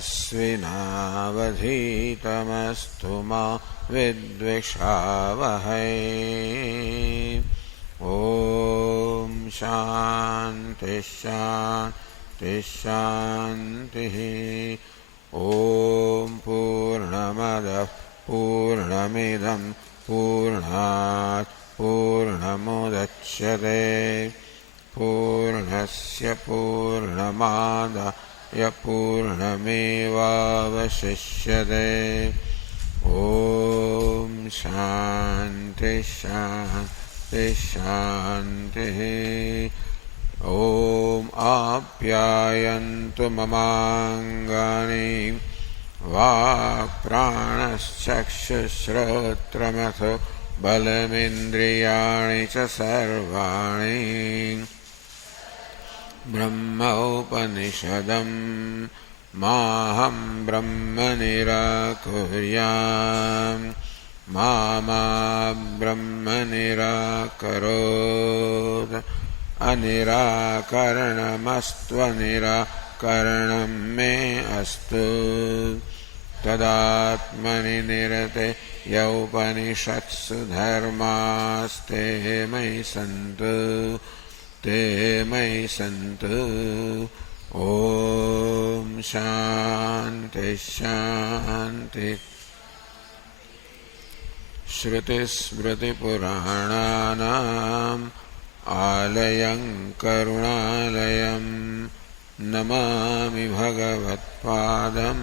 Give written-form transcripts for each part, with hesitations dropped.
तेजस्विनावधीतमस्तु मा विद्विषावहै। ओम शांति शांति शांति। ओम पूर्णमदः पूर्णमिदं पूर्णात् पूर्णमुदच्यते पूर्णस्य पूर्णमादाय पूर्णमेवावशिष्यते। ओम शांति शांति शांति। ओम आप्यायन्तु ममाङ्गानि वाक्प्राणश्चक्षुश्रोत्रमथो बलमिन्द्रियाणि च सर्वाणि। ब्रह्मोपनिषदम् माहं ब्रह्म निराकुर्याम् मा ब्रह्म निराकरोत्। अनिराकरणमस्त्वनिराकरणं मे अस्तु। तदात्मनि निरते यौपनिषत्सु धर्मास्ते मयि सन्तु ते मयि सन्तु। ओम शांति शांति। श्रुतिस्मृतिपुराणानाम् आलयं करुणालयं नमामि भगवत्पादं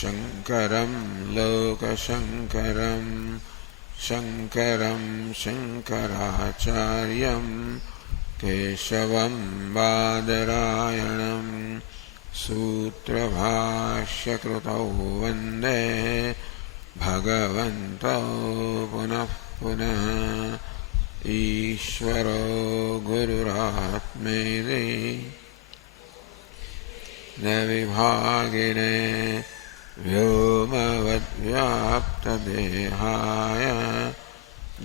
शङ्करं लोकशङ्करं शङ्करं शङ्कराचार्यं केशवं बादरायणं सूत्रभाष्यकृतौ वन्दे भगवन्तौ पुनः पुनः। ईश्वरो गुरुरात्मेति न विभागिने व्योमवद्व्याप्तदेहाय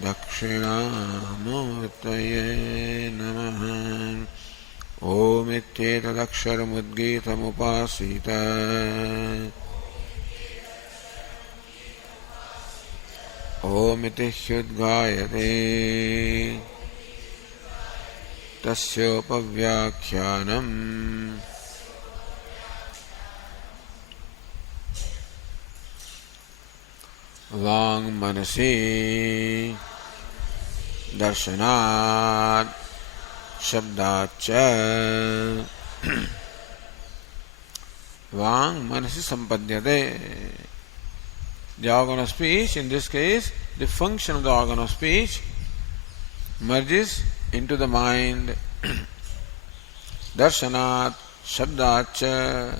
दक्षिणामूर्तये नमः। ओमित्येतदक्षरमुद्गीतमुपासीत ओमिति ह्युद्गायते तस्योपव्याख्यानम् वाङ्मनसि दर्शनात् शब्दाच्च वाङ्मनसि सम्पद्यते। The organ of speech, in this case, the function of the organ of speech merges into the mind. Darshanat, Shabdacha.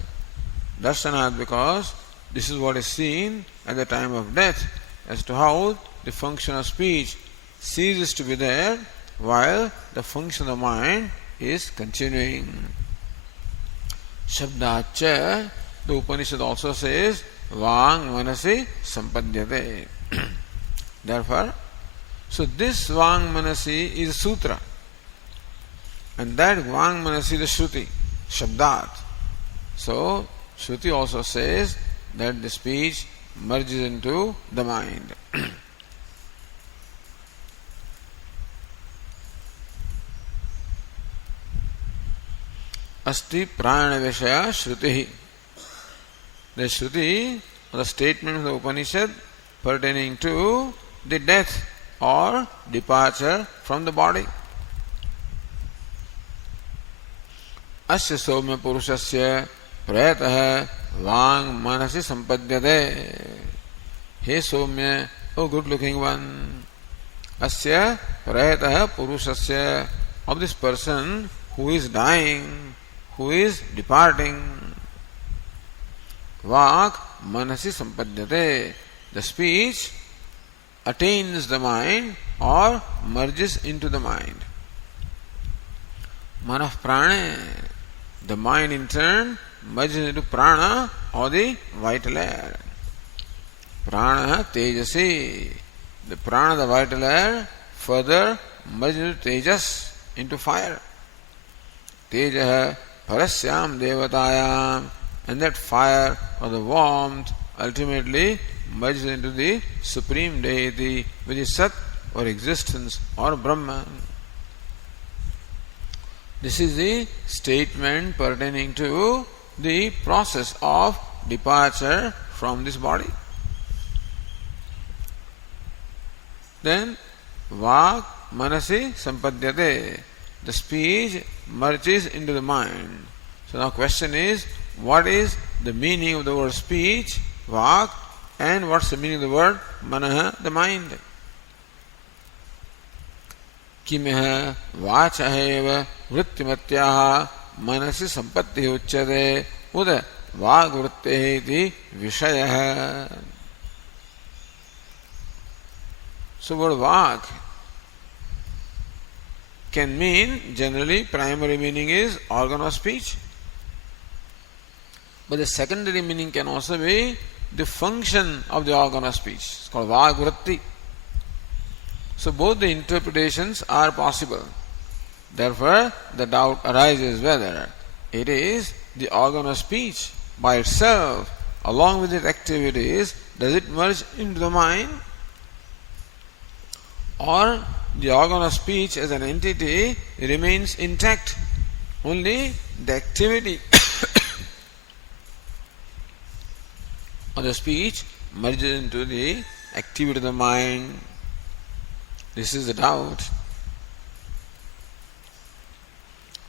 Darshanat, because this is what is seen at the time of death, as to how the function of speech ceases to be there while the function of the mind is continuing. Shabdacha, the Upanishad also says, Vang Manasi Sampadhyate. Therefore, so this Vang Manasi is a sutra, and that Vang Manasi is the Shruti, Shabdat. So, Shruti also says that the speech merges into the mind. Asti Prana Vishaya Shruti. The Shruti, the statement of the Upanishad pertaining to the death or departure from the body. Asya Somya Purushasya Prayatah Vang Manasi Sampadhyate. Hey Somya, O good looking one, Asya Prayatah Purushasya, of this person who is dying, who is departing. Vak manasi sampadhyate. The speech attains the mind or merges into the mind. Manah prana. The mind in turn merges into prana or the vital air. Prana tejasi. The prana, the vital air, further merges into tejas, into fire. Tejaha parasyam devatayam and that fire or the warmth ultimately merges into the Supreme Deity, which is Sat or existence or Brahman. This is the statement pertaining to the process of departure from this body. Then, Vak Manasi Sampadyate. The speech merges into the mind. So now question is, what is the meaning of the word speech, Vak, and what's the meaning of the word Manaha, the mind? Kimeha Vachaheva Vrittimatyaha Manasi Sampatti Uchyate Uda Vak Vritteheti Vishayaha. So word Vak can mean, generally primary meaning is organ of speech. But the secondary meaning can also be the function of the organ of speech. It's called Vak Vritti. So both the interpretations are possible. Therefore, the doubt arises whether it is the organ of speech by itself, along with its activities, does it merge into the mind? Or the organ of speech as an entity remains intact. Only the activity of the speech merges into the activity of the mind. This is the doubt.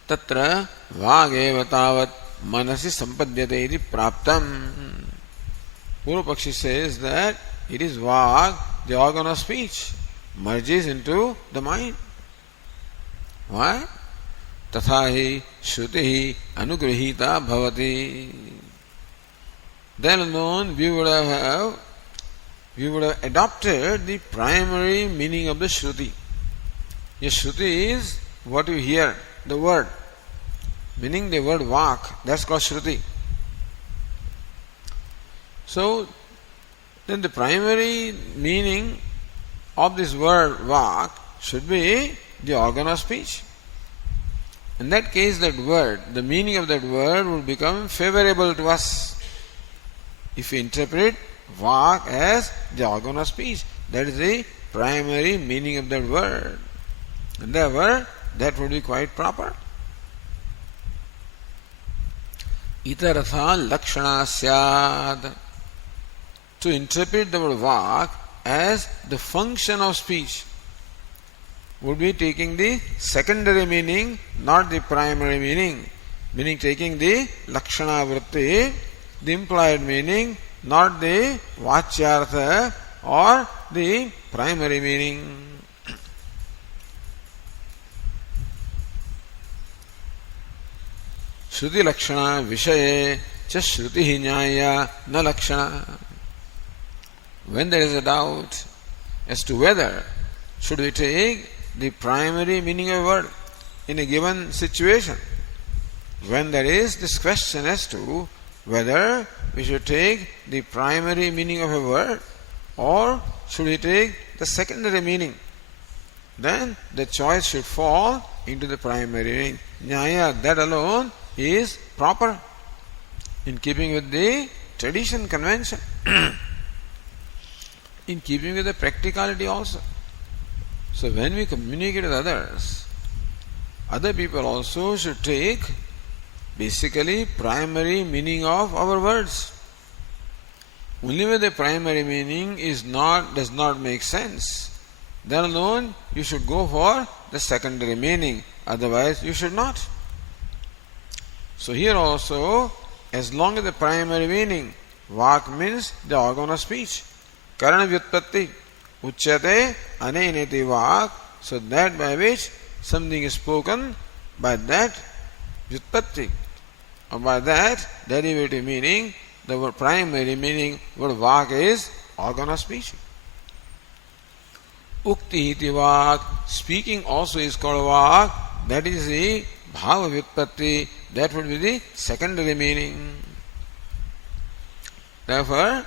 Tatra vāgeva tāvat manasi sampadyate iti praptam. Purvapakshi says that it is vāg, the organ of speech, merges into the mind. Why? Tatha hi shruti anugrihita bhavati. Then alone we would have adopted the primary meaning of the Shruti. The Shruti is what you hear, the word, meaning the word Vak, that's called Shruti. So, then the primary meaning of this word Vak should be the organ of speech. In that case, that word, the meaning of that word will become favorable to us. If we interpret Vak as the organ of speech, that is the primary meaning of that word. And therefore, that would be quite proper. Itaratha lakshana syad. To interpret the word Vak as the function of speech would be taking the secondary meaning, not the primary meaning. Meaning taking the lakshana vritti, the implied meaning, not the vachyartha or the primary meaning. Shruti lakshana vishaye cha shruti nyaya na lakshana. When there is a doubt as to whether should we take the primary meaning of a word in a given situation, when there is this question as to whether we should take the primary meaning of a word or should we take the secondary meaning, then the choice should fall into the primary meaning. Nyaya, that alone is proper in keeping with the tradition convention, in keeping with the practicality also. So when we communicate with others, other people also should take basically primary meaning of our words. Only when the primary meaning does not make sense, then alone you should go for the secondary meaning, otherwise you should not. So here also, as long as the primary meaning, Vak means the organ of speech, Karana Vyutpatti, Uchyate Aneneti Vak, so that by which something is spoken, by that Vyutpatti, or by that derivative meaning, the word primary meaning, word Vak is organ of speech. Ukti iti Vak, speaking also is called Vak, that is the Bhava Vyutpatti, that would be the secondary meaning. Therefore,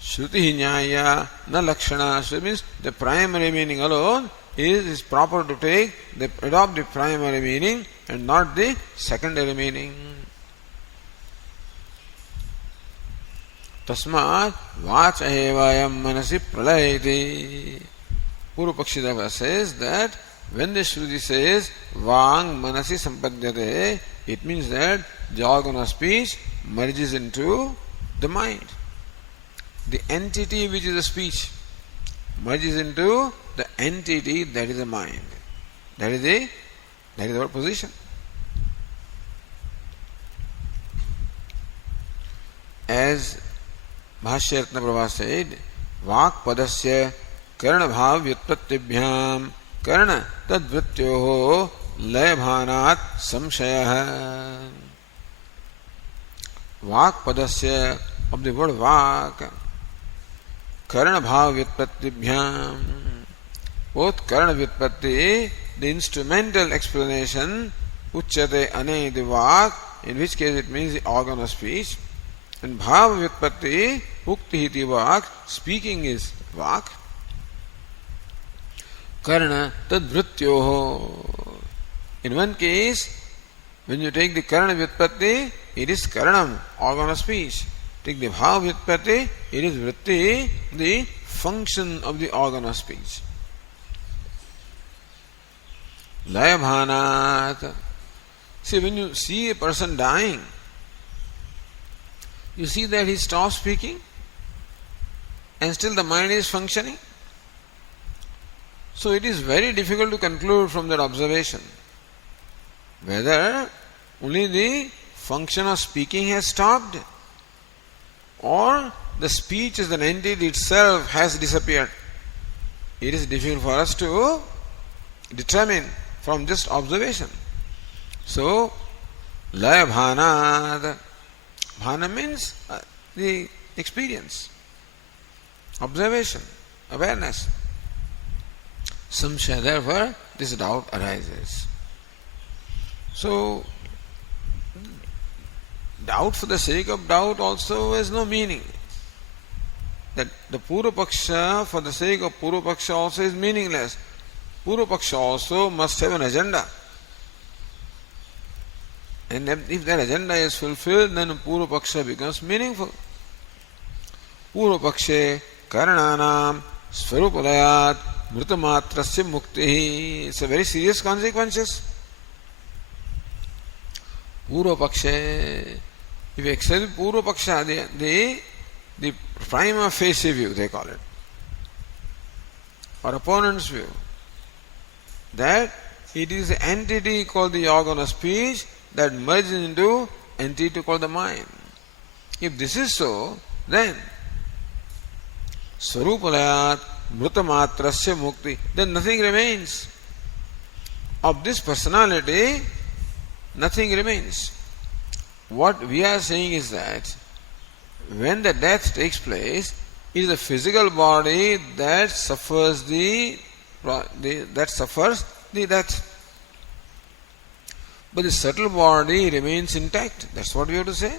Shruti Nyaya na Lakshana, so means the primary meaning alone is proper to take, adopt the primary meaning and not the secondary meaning. Tasmat vacha evayam manasi pralayati. Purva Pakshi therefore says that when the Shruti says Vang Manasi Sampadhyate, it means that the organ of speech merges into the mind. The entity which is a speech merges into the entity that is the mind. That is our position. As Bhashya Ratna Prabha said, Vak Padasya Karna Bhav Vyutpattibhyam Karna Tadvrityoho Layabhanat Samshayah. Vak Padasya, of the word Vak, Karna Bhav Vyutpattibhyam, both Karna Vyutpatti, the instrumental explanation, Uchyate Ane, the Vak, in which case it means the organ of speech, and Bhav Vyutpatti, Ukti iti Vak, speaking is Vak. Karna Tadvrityoho. In one case, when you take the Karna Vyutpatti, it is Karanam, organ of speech. Take the Bhav Vyutpatti, it is Vritti, the function of the organ of speech. Layabhanat. See, when you see a person dying, you see that he stops speaking and still the mind is functioning. So it is very difficult to conclude from that observation whether only the function of speaking has stopped or the speech as an entity itself has disappeared. It is difficult for us to determine from just observation. So, laya bhana, bhana means the experience, observation, awareness. Samshaya, therefore, this doubt arises. So, doubt for the sake of doubt also has no meaning. That the Purva Paksha for the sake of Purva Paksha also is meaningless. Purva Paksha also must have an agenda. And if that agenda is fulfilled, then Purva Paksha becomes meaningful. Purva Pakshe Karananam Svarupadayat Mritamatrasya Mukti. It's a very serious consequences. Purva Pakshe, if you accept Purva Paksha, the prima facie view, they call it, or opponent's view, that it is the entity called the organ of speech that merges into entity called the mind. If this is so, then Swarupalayat Mritamatrasya Mukti, then nothing remains. Of this personality, nothing remains. What we are saying is that when the death takes place, it is the physical body that suffers the death. But the subtle body remains intact. That's what we have to say.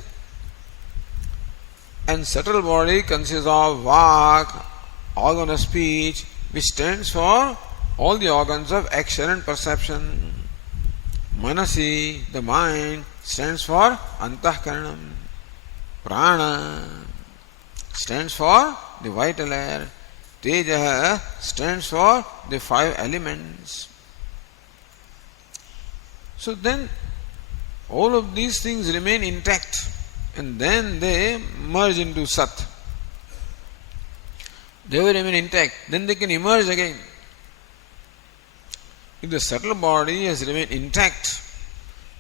And subtle body consists of Vak, organ of speech, which stands for all the organs of action and perception. Manasi, the mind, stands for Antahkaranam. Prana stands for the vital air. Tejaha stands for the 5 elements. So then all of these things remain intact and then they merge into Sat. They will remain intact, then they can emerge again. If the subtle body has remained intact,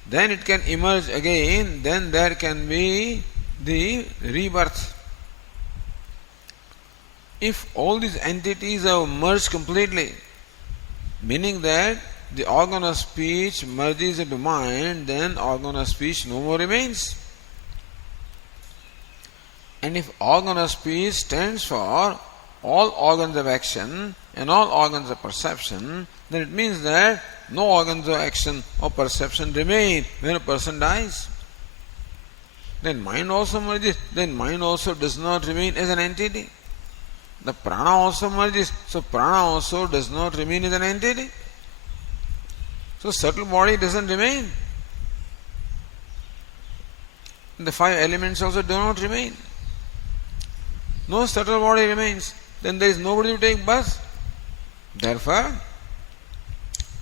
then it can emerge again, then there can be the rebirth. If all these entities are merged completely, meaning that the organ of speech merges into mind, then organ of speech no more remains. And if organ of speech stands for all organs of action and all organs of perception, then it means that no organs of action or perception remain when a person dies. Then mind also merges, then mind also does not remain as an entity. The prana also merges, so prana also does not remain as an entity. So subtle body doesn't remain. The 5 elements also do not remain. no subtle body remains, then there is nobody to take birth. Therefore,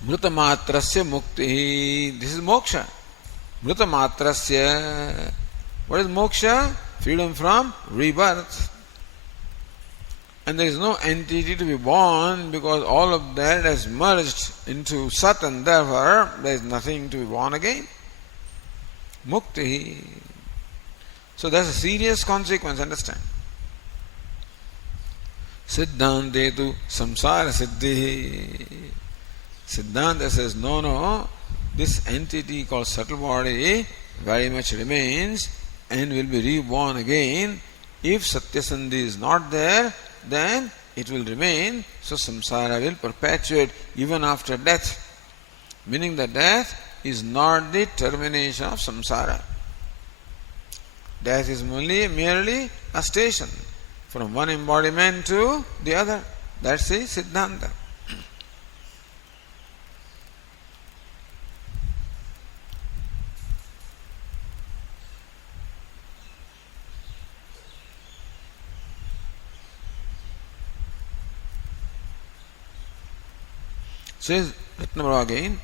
mrita matrasya mukti. This is moksha. Mrita matrasya. What is moksha? Freedom from rebirth. And there is no entity to be born because all of that has merged into Sat, and therefore there is nothing to be born again. Mukti. So that's a serious consequence, understand? Siddhante tu samsara siddhi. Siddhanta says, no, this entity called subtle body very much remains and will be reborn again. If Satyasandhi is not there, then it will remain, so samsara will perpetuate even after death. Meaning that death is not the termination of samsara. Death is merely a station from one embodiment to the other. That's the Siddhanta. Says Ratnabhava again,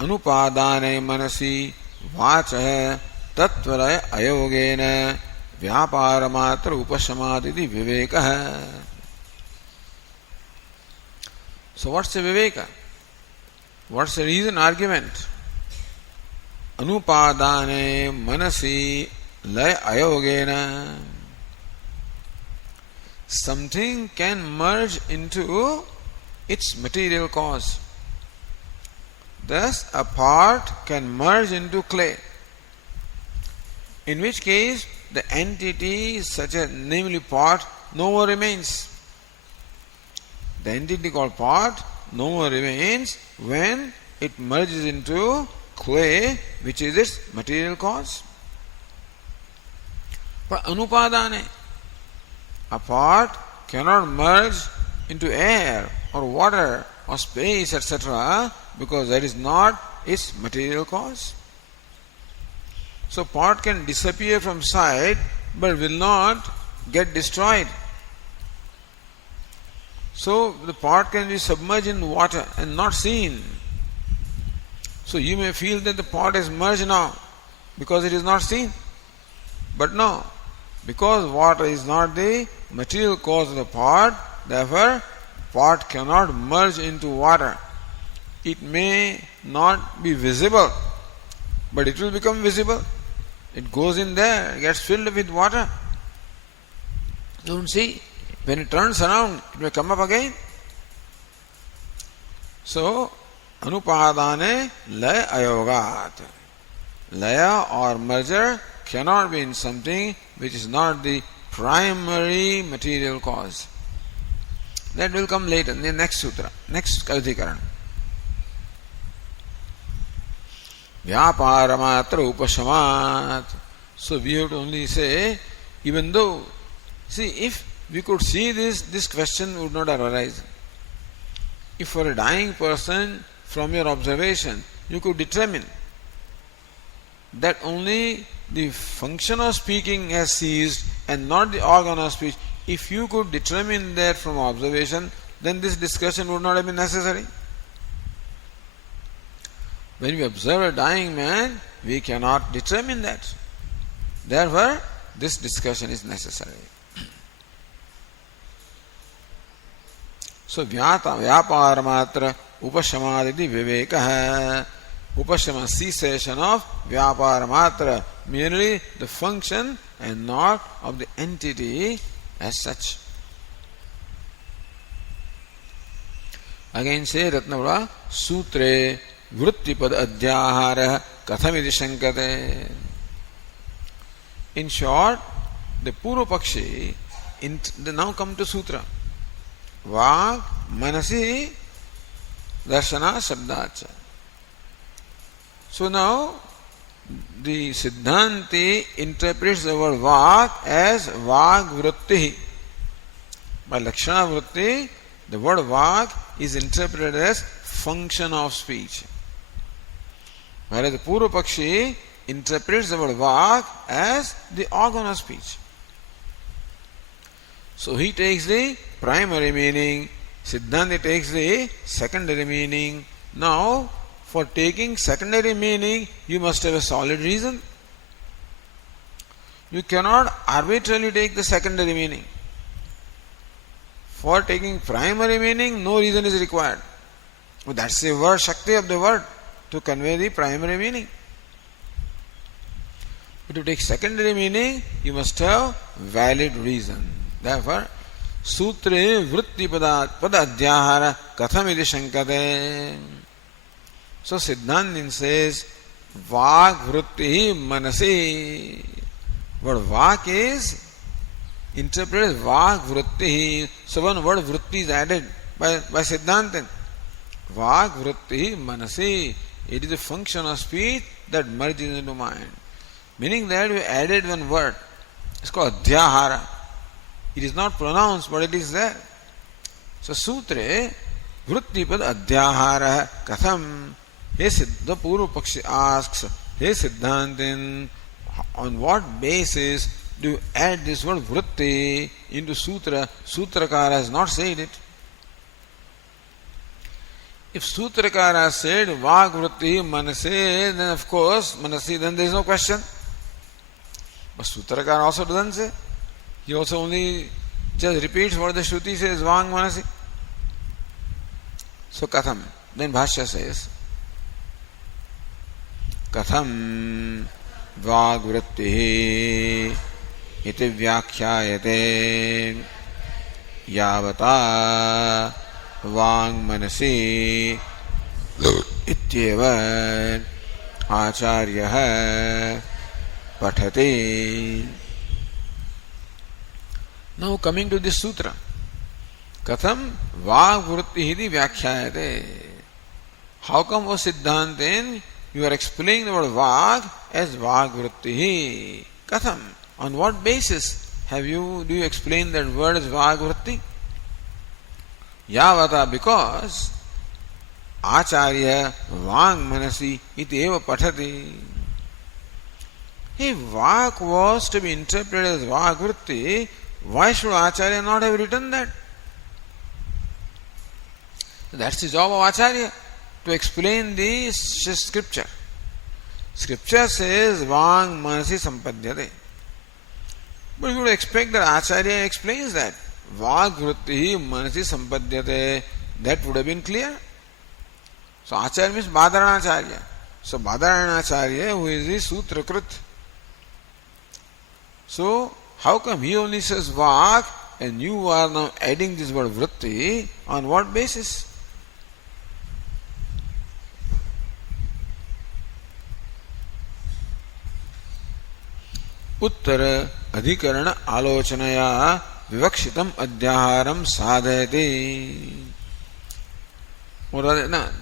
Anupadane manasi vacha tattvara ayogena vyaparamatra upashamaditi viveka. So what's the viveka? What's the reason argument? Anupadane manasi lay ayogena. Something can merge into its material cause. Thus, a part can merge into clay, in which case the entity such as namely pot no more remains. The entity called pot no more remains when it merges into clay, which is its material cause. But anupadane, a pot cannot merge into air or water or space, etc., because that is not its material cause. So pot can disappear from sight but will not get destroyed. So the pot can be submerged in water and not seen. So you may feel that the pot is merged now because it is not seen. But no, because water is not the material cause of the pot, therefore pot cannot merge into water. It may not be visible, but it will become visible. It goes in there, it gets filled with water. Don't see. When it turns around, it may come up again. So, anupadane laya ayogat. Laya or merger cannot be in something which is not the primary material cause. That will come later in the next sutra, next Kavidikaran. Vyaparamatra upashamat. So we have to only say, even though, see, if we could see this question would not have arisen. If for a dying person, from your observation, you could determine that only the function of speaking has ceased and not the organ of speech, if you could determine that from observation, then this discussion would not have been necessary. When we observe a dying man, we cannot determine that. Therefore, this discussion is necessary. So, vyaparamatra upashamaditi viveka. Upashama, cessation of vyaparamatra, merely the function and not of the entity as such. Again say Ratnavara, Sutre Vrittipad Adhyahara Kathamiti Shankate. In short, the Purva Pakshi, they now come to Sutra. Vak Manasi Darshana Shabdacha. So now the Siddhanti interprets the word Vak as Vak Vritti. By Lakshana Vritti, the word Vak is interpreted as function of speech. Whereas the Purva Pakshi interprets the word Vak as the organ of speech. So he takes the primary meaning, Siddhanti takes the secondary meaning. Now, for taking secondary meaning, you must have a solid reason. You cannot arbitrarily take the secondary meaning. For taking primary meaning, no reason is required. That's the word, Shakti of the word, to convey the primary meaning. But to take secondary meaning, you must have valid reason. Therefore, Sutre vritti padadhyahara katham iti shankate. So Siddhantin says, Vak vritti manasi. Word Vak is interpreted as Vak vritti. So one word vritti is added by Siddhantin. Vak vritti manasi. It is a function of speech that merges into mind. Meaning that we added one word. It's called Adhyahara. It is not pronounced, but it is there. So Sutre Vrittipad Adhyahara Katham. The Purva Pakshi asks, Hey Siddhantin, on what basis do you add this word Vritti into Sutra? Sutrakara has not said it. If Sutrakara said Vak Vritti Manase, then of course Manasi, then there is no question. But Sutrakara also doesn't say. He also only just repeats what the Shruti says, Vang Manasi. So Katham. Then Bhashya says, Katham Vag Vritti iti vyakhyayate yavata Vang Manasi ityeva Acharya Pathati. Now coming to this sutra, Katham Vag Vritti iti vyakhyayate. How come, O Siddhantin, you are explaining the word Vag as Vag Vritti? Katham? On what basis do you explain that word as Vag Vritti? Yavata, because Acharya Vang Manasi iti eva pathati. If Vak was to be interpreted as Vag Vritti, why should Acharya not have written that? That's the job of Acharya, to explain the scripture. Scripture says Vang Manasi Sampadyate. But you would expect that Acharya explains that. Vag Vritti Manasi Sampadyate. That would have been clear. So Acharya means Bhadarana. So Bhadarana, who is the Sutrakrit. So how come he only says Vak and you are now adding this word Vritti? On what basis? Uttara adhikarana alochanaya vivakshitam adhyaharam sadhayati.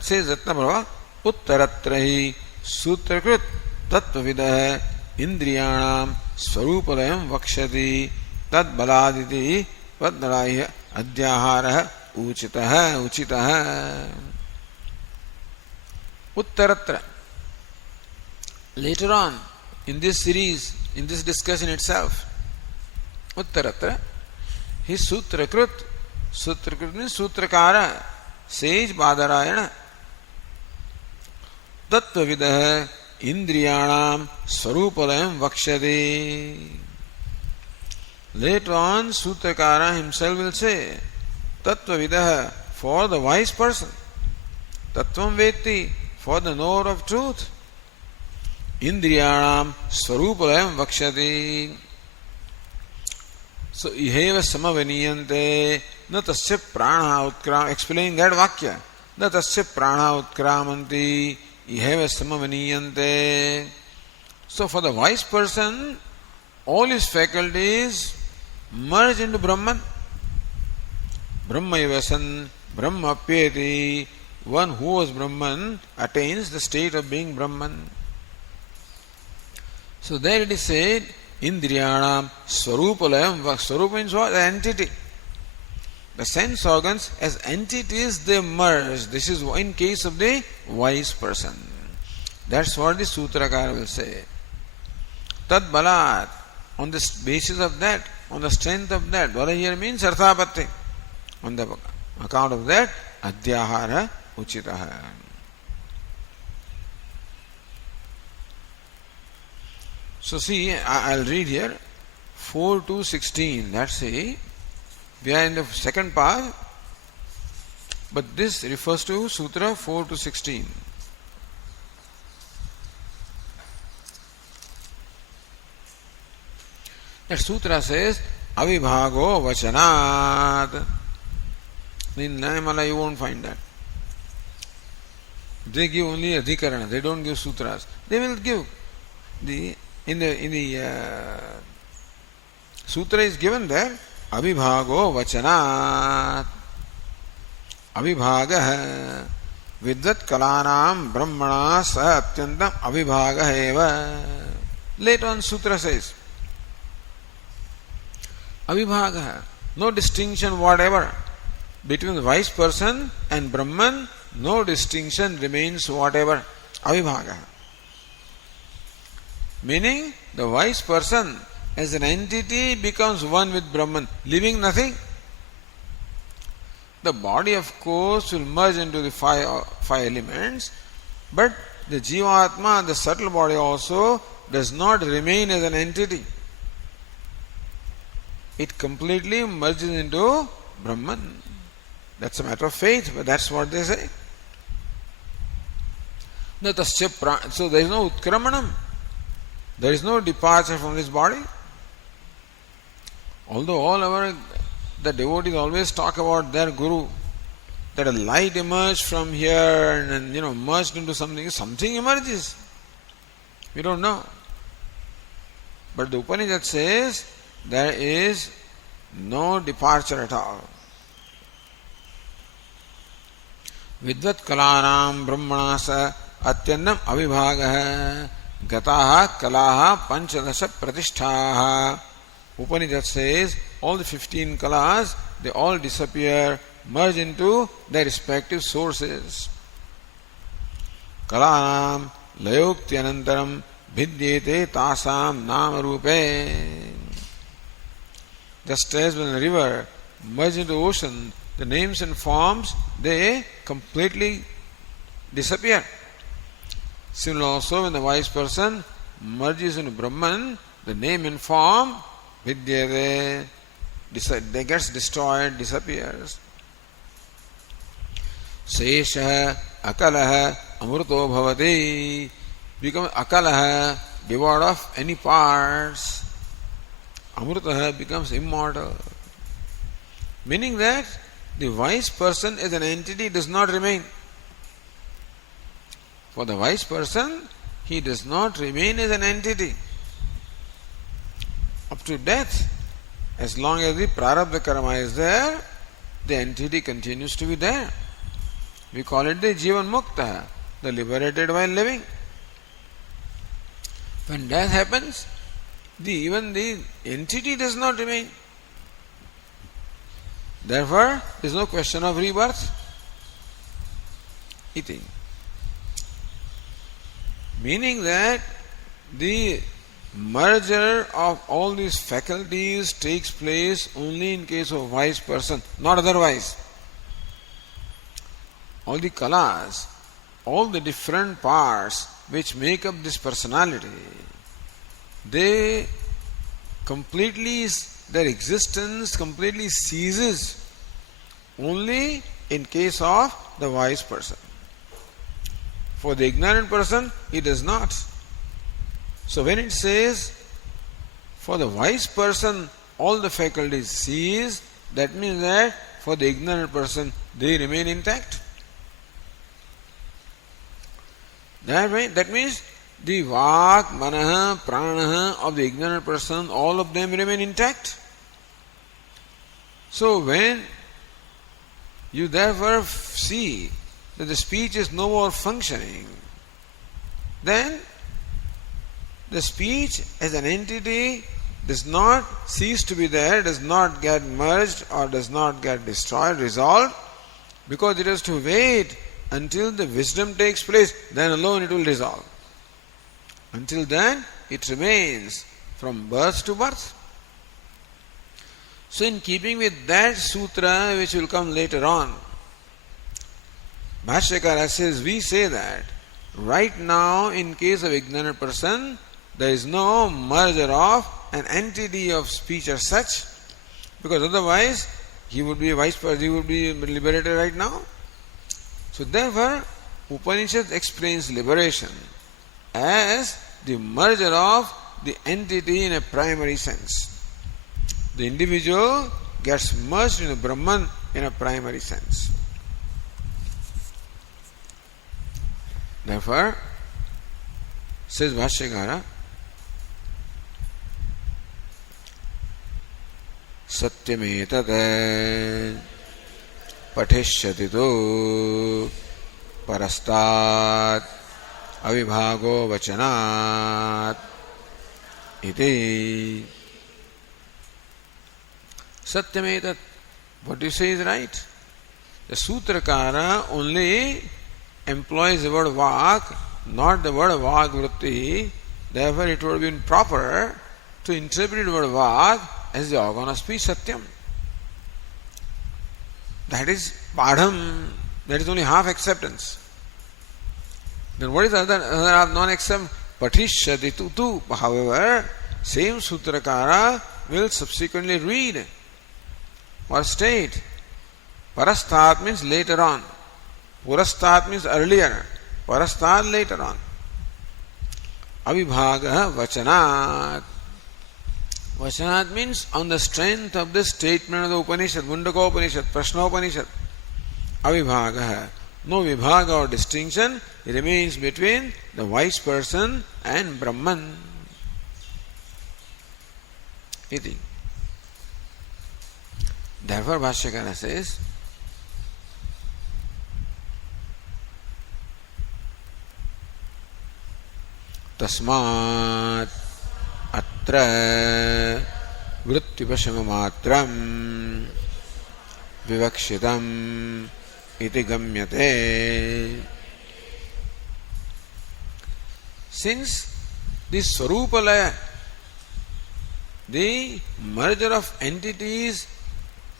Says Ratnaprabha, Uttaratrahi sutrakrit tattvavidah indriyanam swarupalayam vakshati tad baladiti vadnaraya adhyahara uchitaha. Uttaratra. Later on in this series, in this discussion itself, Uttaratra, his Sutrakrit, Sutrakrit means Sutrakara, sage Badarayana, Tattvavidah Indriyanam Swarupalayam Vakshadi. Later on, Sutrakara himself will say, Tattvavidah, for the wise person, Tattvam Veti, for the knower of truth, Indriyanam Swarupalayam Vakshati. So, iheva samavaniyante na tasya prana utkram. Explaining that vakya. Na tasya prana utkramanti iheva samavaniyante. So, for the wise person, all his faculties merge into Brahman. Brahmaivasan, Brahmapyeti. One who was Brahman attains the state of being Brahman. So there it is said, Indriyanam Swarupalayam. Swarupa means what? The entity. The sense organs as entities, they merge. This is in case of the wise person. That's what the Sutrakara will say. Tad balat. On this basis of that, on the strength of that, dwara here means arthapatti. On the account of that, adhyahara uchitaha. So see, I'll read here 4 to 16. Let's see. We are in the second part, but this refers to Sutra 4 to 16. That Sutra says, Avibhago Vachanat. In Nayamala you won't find that. They give only Adhikarana, they don't give Sutras. They will give in the Sutra is given there, Avibhago Vachanat. Avibhaga Vidvat Kalanam Brahmana Sa Atyantam Avibhaga Eva. Later on Sutra says, Avibhaga, no distinction whatever. Between the wise person and Brahman, no distinction remains whatever. Avibhaga. Meaning, the wise person as an entity becomes one with Brahman, leaving nothing. The body, of course, will merge into the five elements, but the Jivatma, the subtle body also, does not remain as an entity. It completely merges into Brahman. That's a matter of faith, but that's what they say. So there is no utkramanam. There is no departure from this body. Although the devotees always talk about their guru, that a light emerged from here and merged into something emerges. We don't know. But the Upanishad says there is no departure at all. Vidvat kalanam brahmanasa atyannam avibhagaha gataha kalaha panchadasha pratishtaha. Upanishad says all the 15 kalas, they all disappear, merge into their respective sources. Kalanam layokti anantaram vidyete tasam nama rupe. Just as when a river merges into the ocean, the names and forms, they completely disappear. Similarly also when the wise person merges into Brahman, the name and form, vidyate, they gets destroyed, disappears. Sesha akalaha amruto bhavati, becomes akalaha, devoid of any parts. Amrutaha becomes immortal. Meaning that the wise person as an entity does not remain. For the wise person, he does not remain as an entity. Up to death, as long as the prarabdha karma is there, the entity continues to be there. We call it the jivan mukta, the liberated while living. When death happens, even the entity does not remain. Therefore, there is no question of rebirth. Iti. Meaning that the merger of all these faculties takes place only in case of wise person, not otherwise. All the kalas, all the different parts which make up this personality, they completely, their existence completely ceases only in case of the wise person. For the ignorant person, it does not. So when it says, for the wise person, all the faculties cease, that means that for the ignorant person, they remain intact. That means the vak, manaha, pranaha of the ignorant person, all of them remain intact. So when you therefore see that the speech is no more functioning, then the speech as an entity does not cease to be there, does not get merged or does not get destroyed, resolved, because it has to wait until the wisdom takes place, then alone it will dissolve. Until then, it remains from birth to birth. So in keeping with that sutra which will come later on, Bhashyakara says, we say that right now in case of ignorant person, there is no merger of an entity of speech as such, because otherwise he would be a wise person, he would be liberated right now. So therefore, Upanishad explains liberation as the merger of the entity in a primary sense. The individual gets merged in a Brahman in a primary sense. Therefore, says Bhashyakara, Satyametate Patishyati tu Parastat Avibhago Vachanat iti. Satyametat, what you say is right. The Sutrakara only employs the word vak, not the word vak vritti. Therefore, it would have been proper to interpret the word vak as the organ of speech, satyam. That is padham, that is only half acceptance. Then what is the other half non-acceptance? Patishyati tu. However, same Sutrakara will subsequently read or state. Parastat means later on. Purastat means earlier. Parastat later on. Avibhaga vachanat. Vachanat means on the strength of the statement of the Upanishad, Mundaka Upanishad, Prashna Upanishad. Avibhaga. No vibhaga or distinction remains between the wise person and Brahman. Iti. Therefore, Bhashyakara says, Tasmat atra vrittyupashamamatram vivakshitam iti gamyate. Since this Swarupalaya, the merger of entities,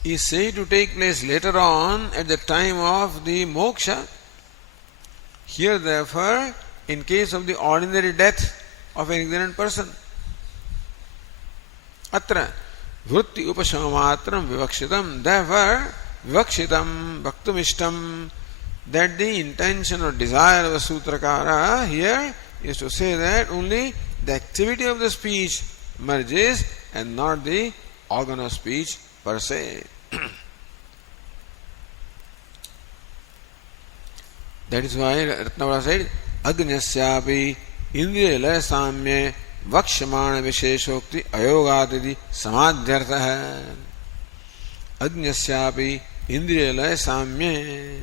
is said to take place later on at the time of the moksha, here therefore, in case of the ordinary death of an ignorant person, atra vritti upashamamatram vivakshitam, therefore vivakshitam bhaktumishtam, that the intention or desire of the Sutrakara here is to say that only the activity of the speech merges and not the organ of speech per se. That is why Ratnavara said, Agnyasyapi Indriya Laya Samye Vakshamana Visheshokti Ayogatidi Samadhyartha. Agnyasyapi Indriya Laya Samye.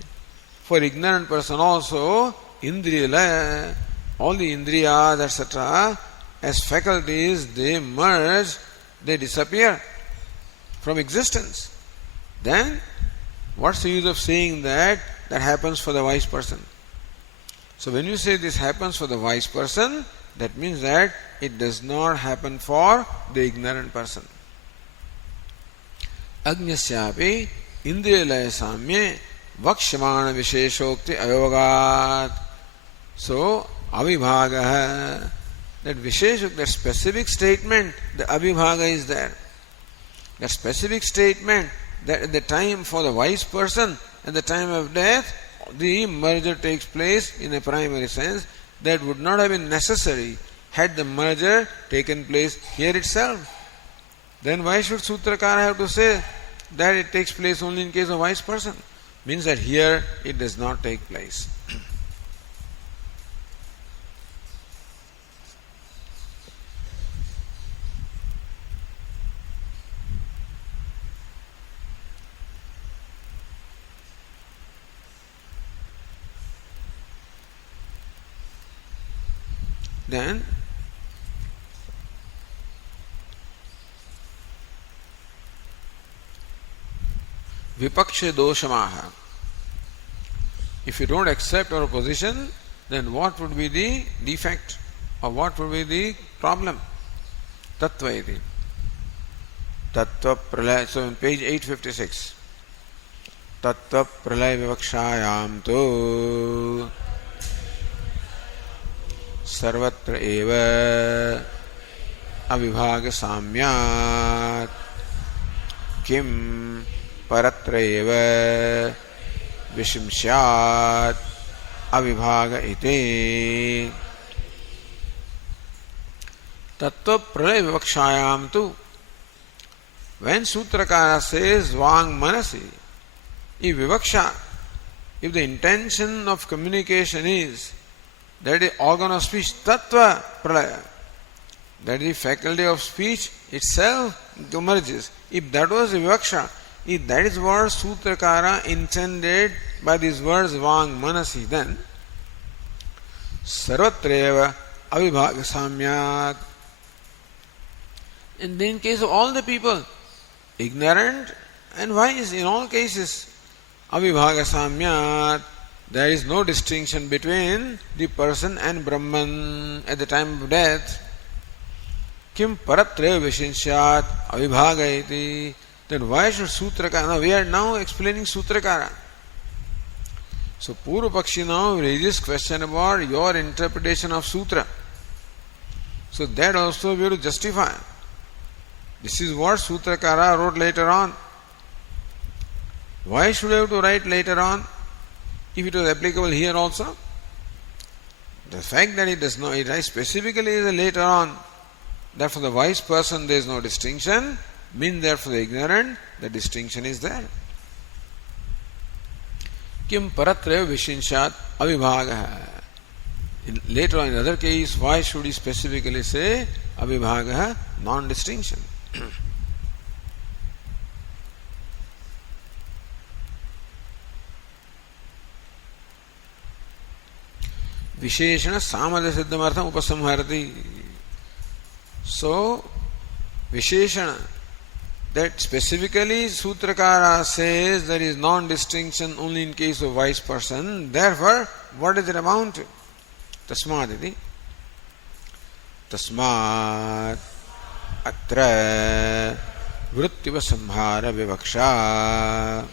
For ignorant person also, Indriya Laya, all the Indriyas, etc., as faculties, they merge, they disappear from existence. Then, what's the use of saying that happens for the wise person? So when you say this happens for the wise person, that means that it does not happen for the ignorant person. Agnyasyapi indriyalaya samye vakshamana visheshokti ayogat. So, avibhaga, that visheshok, that specific statement, the avibhaga is there. That specific statement that at the time for the wise person, at the time of death, the merger takes place in a primary sense, that would not have been necessary had the merger taken place here itself. Then why should Sutrakara have to say that it takes place only in case of wise person? Means that here it does not take place. Then vipaksha doshamaha. If you don't accept our position, then what would be the defect or what would be the problem? Tattva iti. Tattva pralaya. So on page 856. Tattva pralaya vivakshayam tu sarvatra eva avibhaga samyat kim paratra eva vishimshyat avibhaga iti. Tattva pralaya vivakshayam tu. When Sutrakara says Vang Manasi, if Vivaksha, if the intention of communication is that the organ of speech, Tattva Pralaya, that the faculty of speech itself emerges. If that was Vivaksha, if that is what Sutrakara intended by these words Vang Manasi, then Sarvatreva Avibhaga Samyat. And in case of all the people, ignorant and wise, in all cases, avibhaga samyat, there is no distinction between the person and Brahman at the time of death. Kim paratre vishinshyat avibhaga iti. Then why should Sutrakara? Now we are now explaining Sutrakara. So Purva Pakshi now raises question about your interpretation of Sutra. So that also we have to justify. This is what Sutrakara wrote later on. Why should I have to write later on if it was applicable here also? The fact that it does not, it writes specifically is later on, that for the wise person there is no distinction, means that for the ignorant the distinction is there. Kim paratre vishinshat avibhaga. Later on in other case, why should he specifically say avibhaga, non-distinction? Visheshana samadha siddhamartham upasamharati. So, Visheshana, that specifically Sutrakara says there is non-distinction only in case of wise person. Therefore, what does it amount to? Tasmaditi. Tasmat atra vrittiva samhara vivaksha.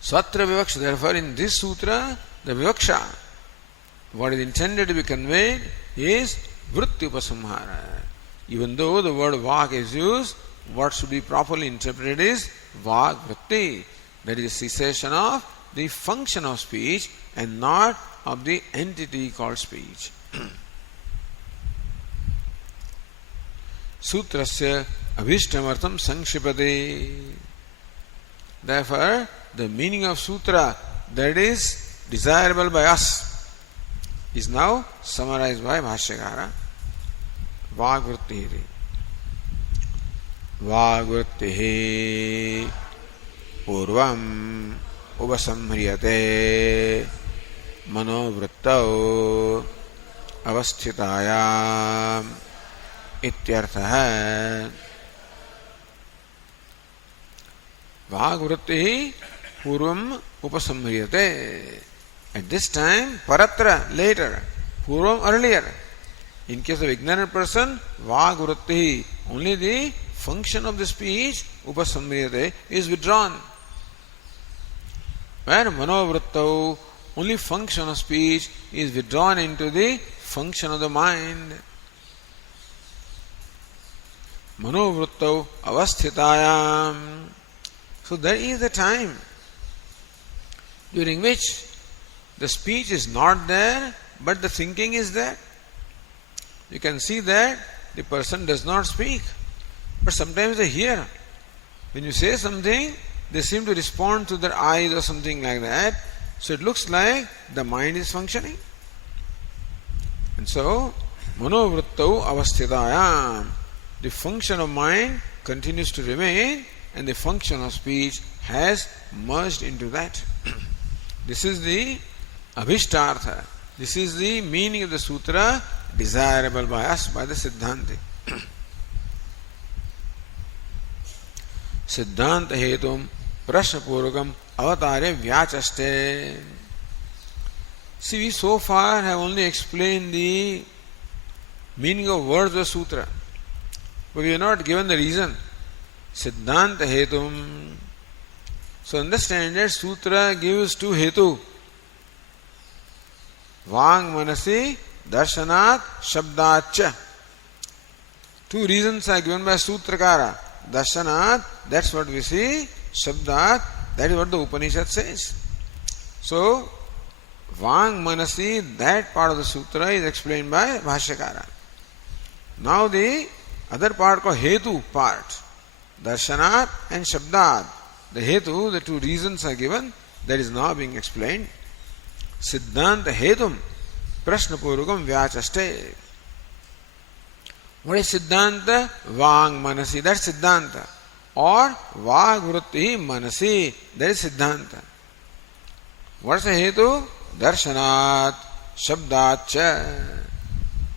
Swatra vivaksha. Therefore, in this sutra, the vivaksha, what is intended to be conveyed is vritti upasamhara. Even though the word vak is used, what should be properly interpreted is vak vritti. That is cessation of the function of speech and not of the entity called speech. Sutrasya abhishtamartham sanksipate. Therefore, the meaning of sutra that is desirable by us is now summarized by Bhashyakara. Vagvritti. Vagvritti purvam upasamhriyate manovrittau avasthitayam ityarthah. Vagvritti purvam upasamhriyate. At this time, paratra, later, purvam, earlier. In case of ignorant person, vagvritti, only the function of the speech, upasamhriyate, is withdrawn. Where manovrittau, only function of speech is withdrawn into the function of the mind. Manovrittau avasthitayam. So there is a time during which the speech is not there, but the thinking is there. You can see that the person does not speak, but sometimes they hear. When you say something, they seem to respond to their eyes or something like that. So it looks like the mind is functioning. And so, manovrittau avasthitayam, the function of mind continues to remain and the function of speech has merged into that. This is the abhishtartha. This is the meaning of the sutra desirable by us, by the Siddhanti. Siddhanta hetum prashnapurvakam avatare See, we so far have only explained the meaning of words of sutra. But we are not given the reason. Siddhanta hetum. So understand that sutra gives two hetu. Vang manasi darshanat shabdacha. Two reasons are given by Sutrakara. Darshanat, that's what we see. Shabdat, that is what the Upanishad says. So, Vang Manasi, that part of the sutra is explained by Bhashyakara. Now the other part called Hetu part. Darshanat and Shabdat. The Hetu, the two reasons are given, that is now being explained. Siddhanta Hetum Prashnapurukam Vyachaste. What is Siddhanta? Vang Manasi, that's Siddhanta. Or Vag Vritti Manasi, that is Siddhanta. What is the Hetu? Darshanat Shabdacha.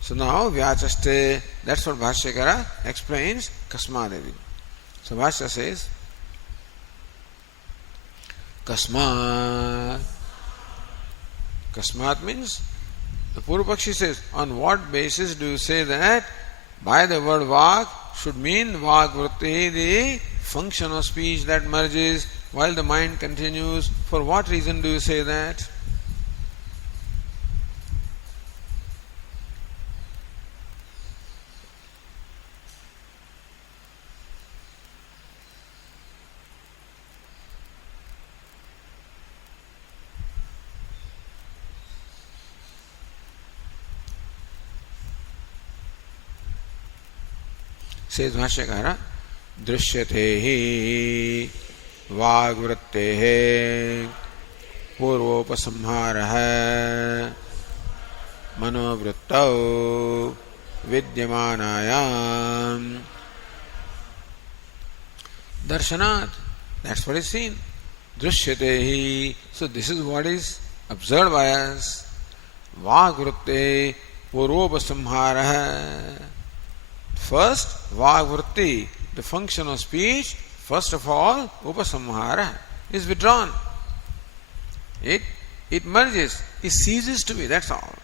So now Vyachaste, that's what Bhashyakara explains Kasmadevi. So Bhashya says Kasmat. Kasmat means, the Purvapakshi says, on what basis do you say that by the word Vak should mean Vak Vritti, the function of speech that merges while the mind continues? For what reason do you say that? Says Bhashyakara, Drishyate hi Vagvrittehe Purvopasamharaha Manovrittau Vidyamanayam Darshanat, that's what is seen. Drishyate hi, so this is what is observed by us. Vagvritte Purvopasamharaha. First, Vagvritti, the function of speech, first of all, Upasamhara, is withdrawn. It merges, it ceases to be, that's all.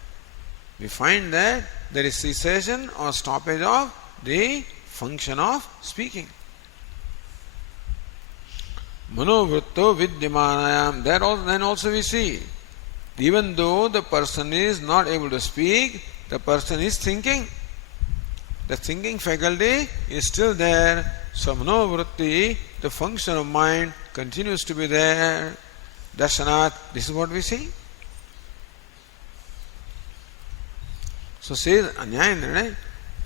We find that there is cessation or stoppage of the function of speaking. Manovritto Vidyamanayam, then also we see, even though the person is not able to speak, the person is thinking. The thinking faculty is still there. So manovritti, the function of mind, continues to be there. Darshanat, this is what we see. So says Anyayana,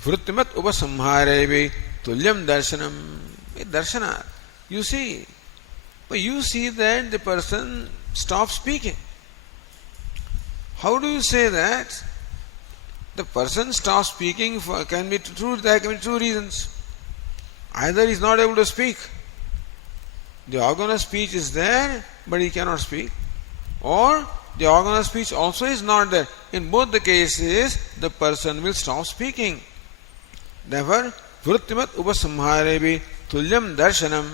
Vrittimat Upasamharevi Tulyam Darshanam. Darshanat. You see. But you see that the person stops speaking. How do you say that? The person stops speaking there can be two reasons. Either he is not able to speak. The organ of speech is there, but he cannot speak. Or the organ of speech also is not there. In both the cases, the person will stop speaking. Therefore, Vrittimat Upasamharevi Tulyam Darshanam.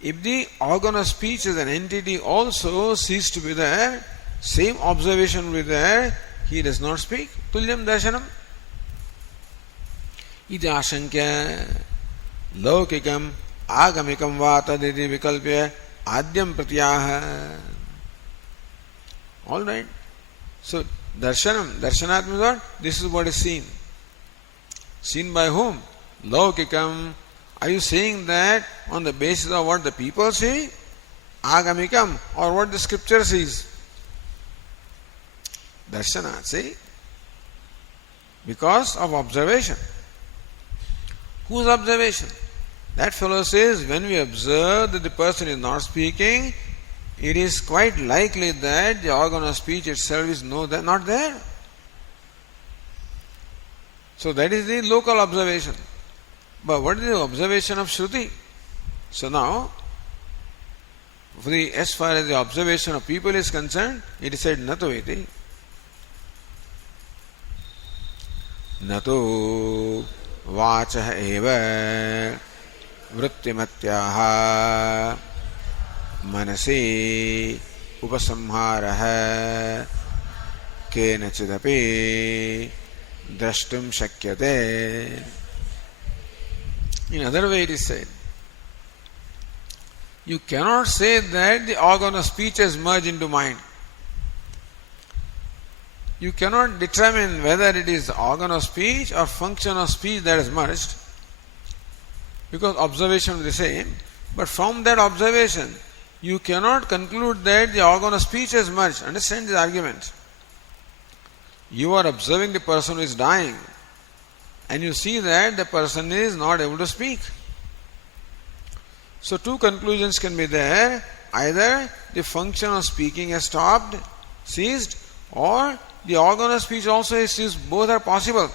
If the organ of speech as an entity also ceases to be there, same observation will be there, he does not speak. Tulyam darshanam. Iti ashankya laukikam agamikam vataditi vikalpya adyam pratyaha. Alright. So darshanat means what? This is what is seen. Seen by whom? Laukikam. Are you saying that on the basis of what the people say? Agamikam, or what the scripture says? Darshanat, see? Because of observation. Whose observation? That fellow says, when we observe that the person is not speaking, it is quite likely that the organ of speech itself is not there. So that is the local observation. But what is the observation of Shruti? So now, as far as the observation of people is concerned, it is said Nato iti. Nato vachah eva vrittimatyaha manasi upasamharaha kenachidapi drashtum shakyate. In other way it is said, you cannot say that the organ of speech has merged into mind. You cannot determine whether it is organ of speech or function of speech that has merged, because observation is the same. But from that observation, you cannot conclude that the organ of speech has merged. Understand this argument. You are observing the person who is dying, and you see that the person is not able to speak. So two conclusions can be there. Either the function of speaking has stopped, ceased, or the organ of speech also has ceased. Both are possible.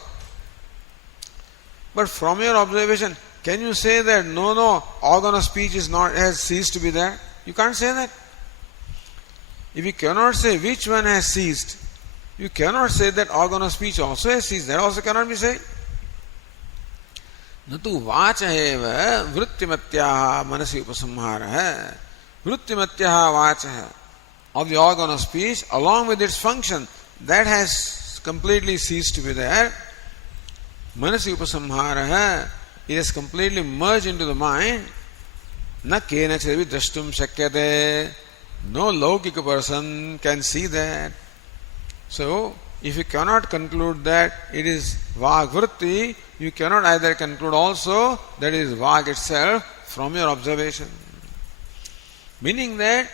But from your observation, can you say that no, organ of speech has ceased to be there? You can't say that. If you cannot say which one has ceased, you cannot say that organ of speech also has ceased. That also cannot be said. न तो watch एव वृत्तिमत्याः मनसि उपसंहारः. Vrittimatyaha vachaha, of the organ of speech, along with its function, that has completely ceased to be there. Manasi upasamharaha, it has completely merged into the mind. Na kenachidapi drashtum shakyate, no laukika person can see that. So, if you cannot conclude that it is vag vritti, you cannot either conclude also that it is vag itself from your observation. Meaning that